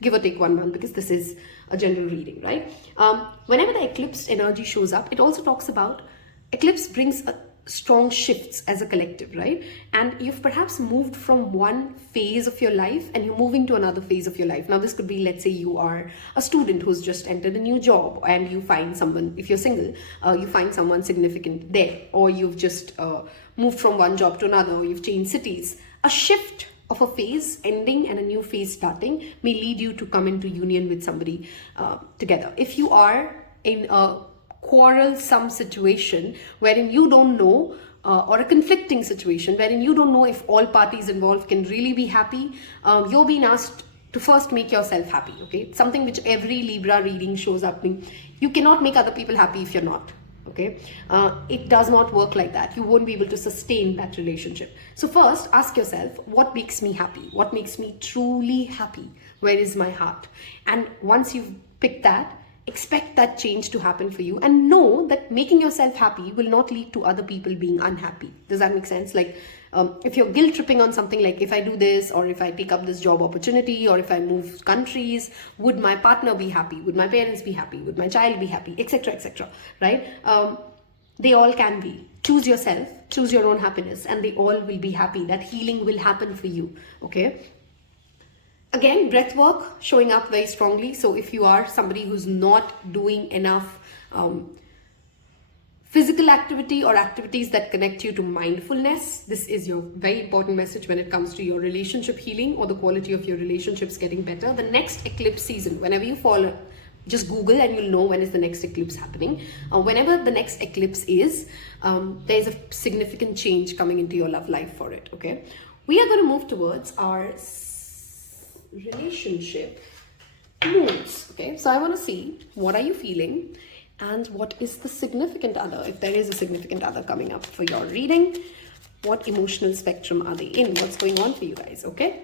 give or take 1 month, because this is a general reading, right? Whenever the eclipse energy shows up, it also talks about eclipse brings strong shifts as a collective, right? And you've perhaps moved from one phase of your life and you're moving to another phase of your life. Now this could be, let's say you are a student who's just entered a new job and you find someone, if you're single, you find someone significant there, or you've just moved from one job to another, or you've changed cities. A shift of a phase ending and a new phase starting may lead you to come into union with somebody together. If you are in a quarrelsome situation wherein you don't know, or a conflicting situation wherein you don't know if all parties involved can really be happy, you're being asked to first make yourself happy, okay? Something which every Libra reading shows up in. You cannot make other people happy if you're not, okay? It does not work like that. You won't be able to sustain that relationship. So first ask yourself, what makes me happy? What makes me truly happy? Where is my heart? And once you've picked that, expect that change to happen for you, and know that making yourself happy will not lead to other people being unhappy. Does that make sense? Like if you're guilt tripping on something like, if I do this, or if I take up this job opportunity, or if I move countries, would my partner be happy? Would my parents be happy? Would my child be happy? Etc., right? They all can be. Choose yourself, choose your own happiness, and they all will be happy. That healing will happen for you, okay? Again, breath work showing up very strongly. So if you are somebody who's not doing enough physical activity or activities that connect you to mindfulness, this is your very important message when it comes to your relationship healing or the quality of your relationships getting better. The next eclipse season, whenever you fall, just Google and you'll know when is the next eclipse happening. Whenever the next eclipse is, there's a significant change coming into your love life for it, okay? We are going to move towards our relationship moods, okay? So I want to see, what are you feeling, and what is the significant other, if there is a significant other coming up for your reading, what emotional spectrum are they in? What's going on for you guys, okay?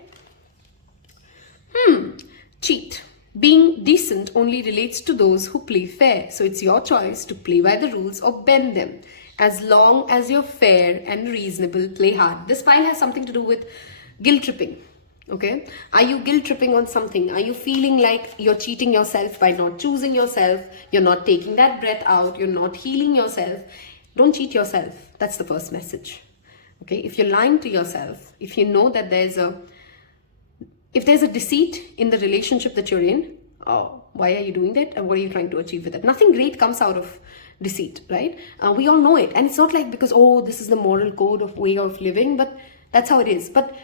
Cheat. Being decent only relates to those who play fair, so it's your choice to play by the rules or bend them. As long as you're fair and reasonable, play hard. This pile has something to do with guilt tripping. Okay, are you guilt tripping on something? Are you feeling like you're cheating yourself by not choosing yourself? You're not taking that breath out. You're not healing yourself. Don't cheat yourself. That's the first message. Okay, if you're lying to yourself, if you know that if there's a deceit in the relationship that you're in, why are you doing that? And what are you trying to achieve with it? Nothing great comes out of deceit, right? We all know it. And it's not like because, this is the moral code of way of living, but that's how it is. But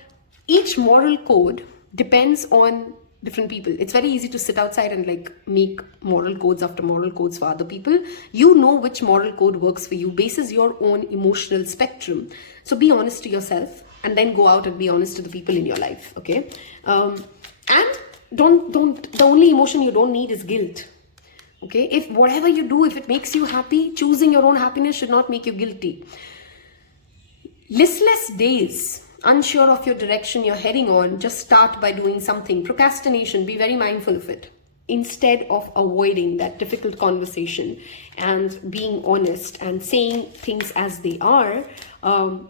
each moral code depends on different people. It's very easy to sit outside and like make moral codes after moral codes for other people. You know which moral code works for you, bases your own emotional spectrum. So be honest to yourself and then go out and be honest to the people in your life, okay? And the only emotion you don't need is guilt, okay? If whatever you do, if it makes you happy, choosing your own happiness should not make you guilty. Listless days, unsure of your direction you're heading on, just start by doing something. Procrastination, be very mindful of it. Instead of avoiding that difficult conversation and being honest and saying things as they are,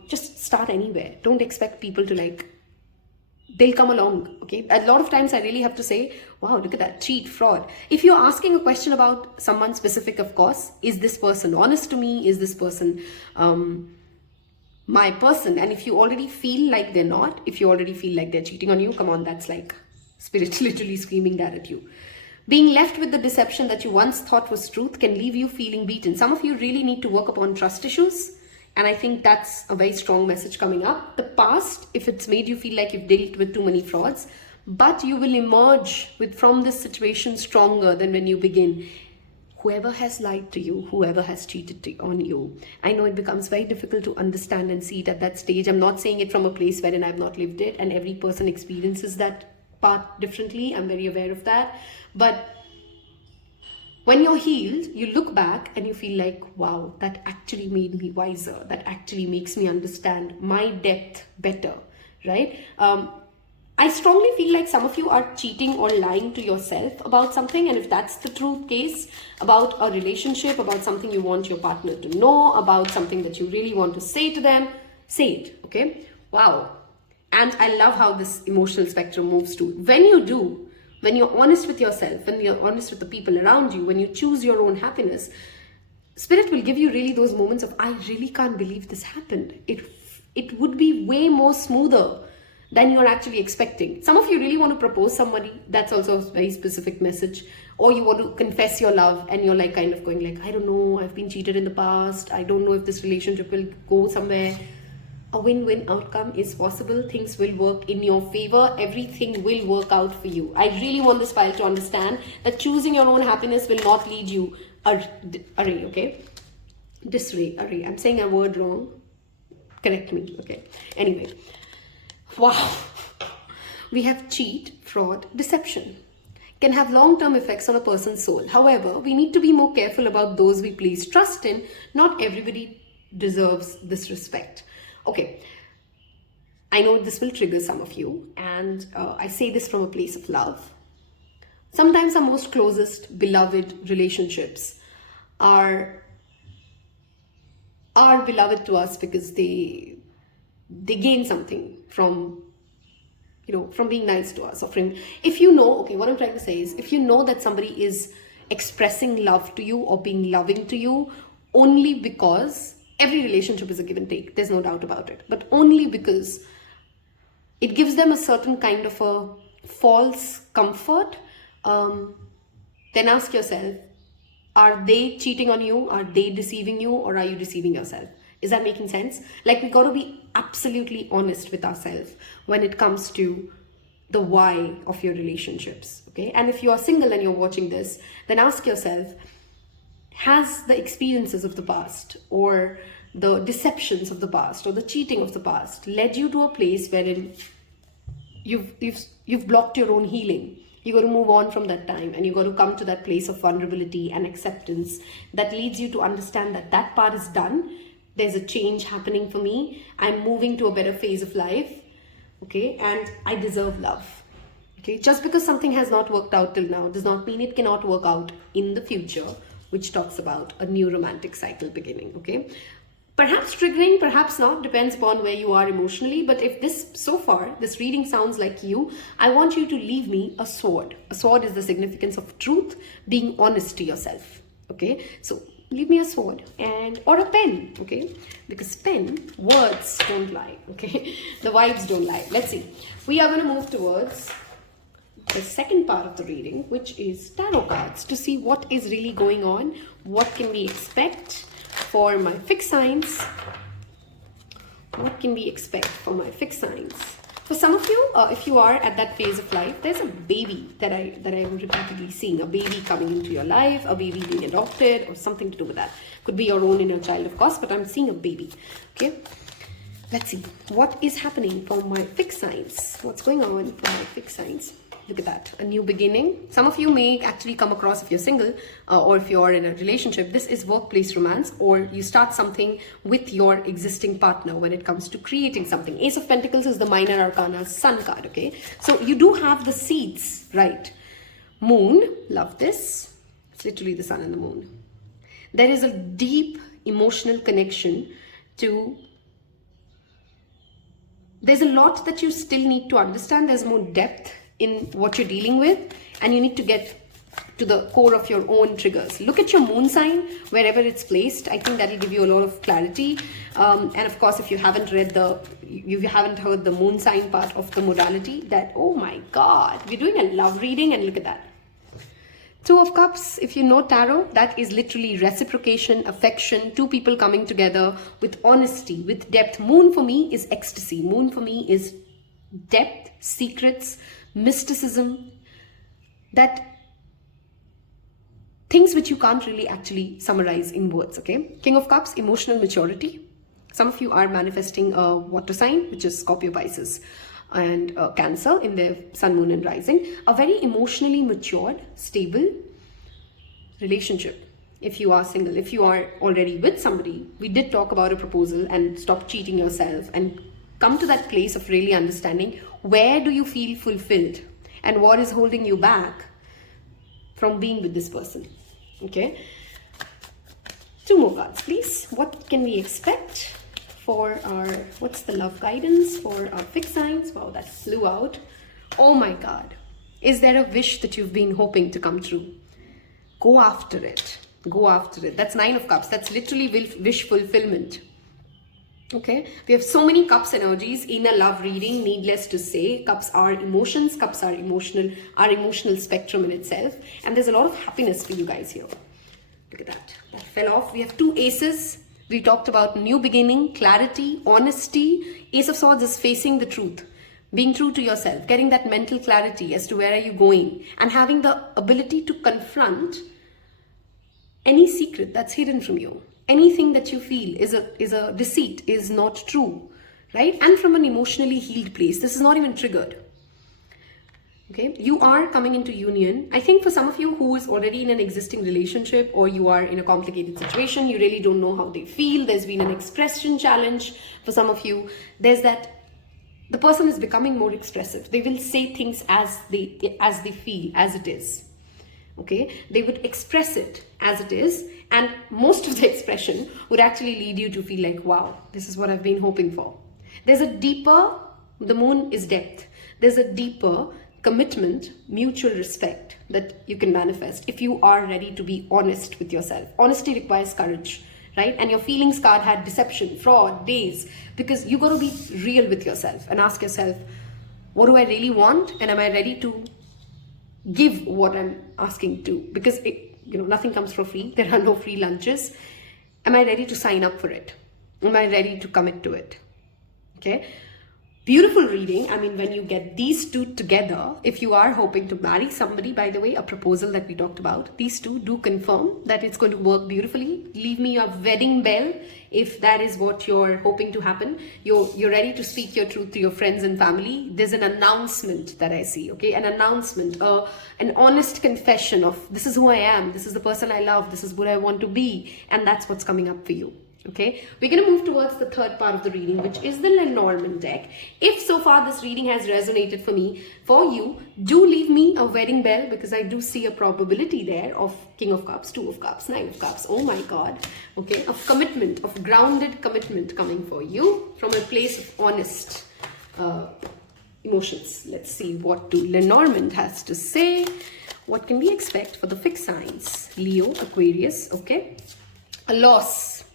just start anywhere. Don't expect people to they'll come along, okay? A lot of times I really have to say, wow, look at that, cheat, fraud. If you're asking a question about someone specific, of course, is this person honest to me? Is this person my person. And if you already feel like they're not, if you already feel like they're cheating on you, come on, that's like spirit literally screaming that at you. Being left with the deception that you once thought was truth can leave you feeling beaten. Some of you really need to work upon trust issues. And I think that's a very strong message coming up. The past, if it's made you feel like you've dealt with too many frauds, but you will emerge from this situation stronger than when you begin. Whoever has lied to you, whoever has cheated on you, I know it becomes very difficult to understand and see it at that stage. I'm not saying it from a place wherein I've not lived it, and every person experiences that part differently. I'm very aware of that. But when you're healed, you look back and you feel like, wow, that actually made me wiser. That actually makes me understand my depth better, right? I strongly feel like some of you are cheating or lying to yourself about something. And if that's the true case, about a relationship, about something you want your partner to know, about something that you really want to say to them, say it, okay? Wow. And I love how this emotional spectrum moves too. When you do, when you're honest with yourself, when you're honest with the people around you, when you choose your own happiness, Spirit will give you really those moments of, I really can't believe this happened. It would be way more smoother than you're actually expecting. Some of you really want to propose somebody. That's also a very specific message. Or you want to confess your love and you're like kind of going like, I don't know, I've been cheated in the past. I don't know if this relationship will go somewhere. A win-win outcome is possible. Things will work in your favor. Everything will work out for you. I really want this file to understand that choosing your own happiness will not lead you array, okay? Disarray, array. I'm saying a word wrong. Correct me, okay? Anyway. Wow. We have cheat, fraud, deception. Can have long-term effects on a person's soul. However, we need to be more careful about those we place trust in. Not everybody deserves this respect. Okay, I know this will trigger some of you, and I say this from a place of love. Sometimes our most closest beloved relationships are beloved to us because they gain something from, from being nice to us. Or from, if you know, okay, what I'm trying to say is, if you know that somebody is expressing love to you or being loving to you only because every relationship is a give and take, there's no doubt about it, but only because it gives them a certain kind of a false comfort, then ask yourself, are they cheating on you? Are they deceiving you? Or are you deceiving yourself? Is that making sense? Like, we got to be absolutely honest with ourselves when it comes to the why of your relationships, okay? And if you are single and you're watching this, then ask yourself, has the experiences of the past or the deceptions of the past or the cheating of the past led you to a place wherein you've blocked your own healing? You got to move on from that time, and you got to come to that place of vulnerability and acceptance that leads you to understand that that part is done. There's a change happening for me. I'm moving to a better phase of life, okay? And I deserve love, okay? Just because something has not worked out till now does not mean it cannot work out in the future, which talks about a new romantic cycle beginning, okay? Perhaps triggering, perhaps not, depends upon where you are emotionally. But if so far, this reading sounds like you, I want you to leave me a sword. A sword is the significance of truth, being honest to yourself, okay? So leave me a sword or a pen, okay? Because words don't lie, okay? The vibes don't lie. Let's see. We are going to move towards the second part of the reading, which is tarot cards, to see what is really going on, what can we expect for my fixed signs. What can we expect for my fixed signs? For some of you, if you are at that phase of life, there's a baby that I'm repeatedly seeing, a baby coming into your life, a baby being adopted, or something to do with that. Could be your own inner child, of course, but I'm seeing a baby, okay? Let's see, what is happening for my fixed signs? What's going on for my fixed signs? Look at that, a new beginning. Some of you may actually come across, if you're single or if you're in a relationship, this is workplace romance, or you start something with your existing partner when it comes to creating something. Ace of Pentacles is the minor arcana sun card, okay? So you do have the seeds, right? Moon, love this. It's literally the sun and the moon. There is a deep emotional connection to... There's a lot that you still need to understand. There's more depth in what you're dealing with, and you need to get to the core of your own triggers. Look at your moon sign, wherever it's placed. I think that will give you a lot of clarity. And of course, if you haven't heard the moon sign part of the modality, that, oh my God, we're doing a love reading, and look at that. Two of Cups, if you know tarot, that is literally reciprocation, affection, two people coming together with honesty, with depth. Moon for me is ecstasy. Moon for me is depth, secrets, mysticism, that things which you can't really actually summarize in words, okay? King of Cups, emotional maturity. Some of you are manifesting a water sign, which is Scorpio, Pisces, and Cancer in their sun, moon, and rising. A very emotionally matured, stable relationship. If you are single, if you are already with somebody, we did talk about a proposal and stop cheating yourself and come to that place of really understanding where do you feel fulfilled and what is holding you back from being with this person. Okay, two more cards, please. What can we expect for our, what's the love guidance for our fixed signs? Wow, that flew out. Oh my God. Is there a wish that you've been hoping to come true? Go after it. Go after it. That's Nine of Cups. That's literally wish fulfillment. Okay, we have so many Cups energies in a love reading. Needless to say, Cups are emotions. Cups are emotional spectrum in itself. And there's a lot of happiness for you guys here. Look at that. That fell off. We have two aces. We talked about new beginning, clarity, honesty. Ace of Swords is facing the truth. Being true to yourself. Getting that mental clarity as to where are you going. And having the ability to confront any secret that's hidden from you. Anything that you feel is a deceit, is not true, right? And from an emotionally healed place. This is not even triggered. Okay, you are coming into union. I think for some of you who is already in an existing relationship, or you are in a complicated situation, you really don't know how they feel. There's been an expression challenge. For some of you, there's that the person is becoming more expressive. They will say things as they feel, as it is. Okay, they would express it as it is, and most of the expression would actually lead you to feel like, wow, this is what I've been hoping for. There's a deeper, the moon is depth. There's a deeper commitment, mutual respect that you can manifest if you are ready to be honest with yourself. Honesty requires courage, right? And your feelings card had deception, fraud, days, because you got to be real with yourself and ask yourself, what do I really want? And am I ready to give what I'm asking to? Because nothing comes for free. There are no free lunches. Am I ready to sign up for it? Am I ready to commit to it? Okay. Beautiful reading. I mean, when you get these two together, if you are hoping to marry somebody, by the way, a proposal that we talked about, these two do confirm that it's going to work beautifully. Leave me your wedding bell if that is what you're hoping to happen. You're ready to speak your truth to your friends and family. There's an announcement that I see, okay? An announcement, an honest confession of this is who I am, this is the person I love, this is what I want to be, and that's what's coming up for you. Okay, we're going to move towards the third part of the reading, which is the Lenormand deck. If so far this reading has resonated for you, do leave me a wedding bell, because I do see a probability there of King of Cups, Two of Cups, Nine of Cups. Oh my God. Okay, of commitment, of grounded commitment coming for you from a place of honest emotions. Let's see what Lenormand has to say. What can we expect for the fixed signs? Leo, Aquarius, okay. A loss.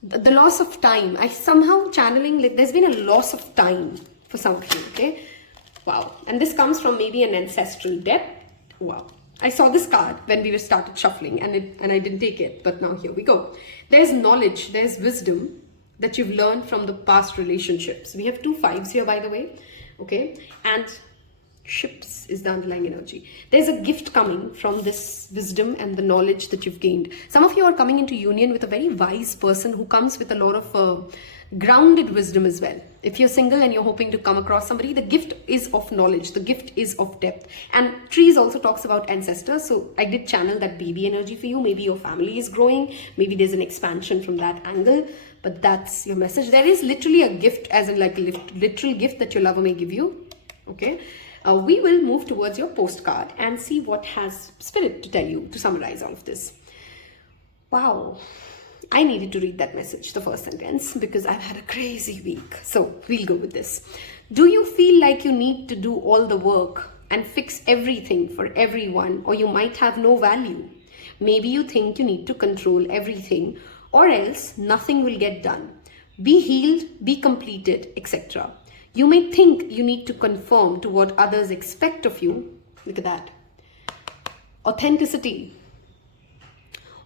The loss of time. I somehow channeling, like there's been a loss of time for some of you, okay? Wow. And this comes from maybe an ancestral debt. Wow. I saw this card when we started shuffling and I didn't take it, but now here we go. There's knowledge, there's wisdom that you've learned from the past relationships. We have 2 5s here, by the way, okay? And ships is the underlying energy. There's a gift coming from this wisdom and the knowledge that you've gained. Some of you are coming into union with a very wise person who comes with a lot of grounded wisdom as well. If you're single and you're hoping to come across somebody, the gift is of knowledge, the gift is of depth. And trees also talks about ancestors, so I did channel that baby energy for you. Maybe your family is growing, maybe there's an expansion from that angle, but that's your message. There is literally a gift, as in like a literal gift that your lover may give you, okay? We will move towards your postcard and see what has Spirit to tell you to summarize all of this. Wow. I needed to read that message, the first sentence, because I've had a crazy week. So we'll go with this. Do you feel like you need to do all the work and fix everything for everyone, or you might have no value. Maybe you think you need to control everything, or else nothing will get done. Be healed, be completed, etc. You may think you need to conform to what others expect of you. Look at that. Authenticity.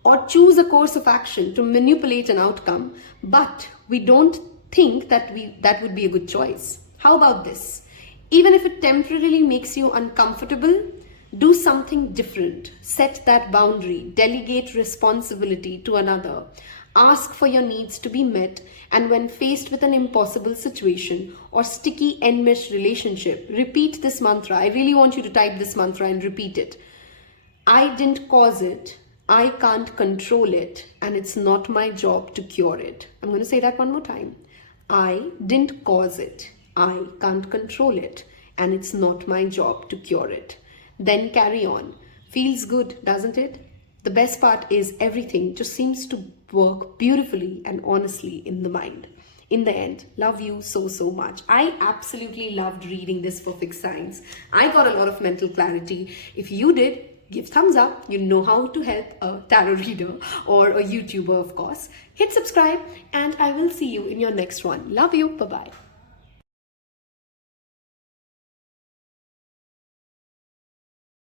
Or choose a course of action to manipulate an outcome, but we don't think that would be a good choice. How about this? Even if it temporarily makes you uncomfortable, do something different. Set that boundary. Delegate responsibility to another. Ask for your needs to be met, and when faced with an impossible situation or sticky enmesh relationship, repeat this mantra. I really want you to type this mantra and repeat it. I didn't cause it, I can't control it, and it's not my job to cure it. I'm going to say that one more time. I didn't cause it, I can't control it, and it's not my job to cure it. Then carry on. Feels good, doesn't it? The best part is everything just seems to work beautifully and honestly in the mind. In the end, love you so, so much. I absolutely loved reading this for fixed signs. I got a lot of mental clarity. If you did, give thumbs up. You know how to help a tarot reader or a YouTuber, of course. Hit subscribe, and I will see you in your next one. Love you. Bye-bye.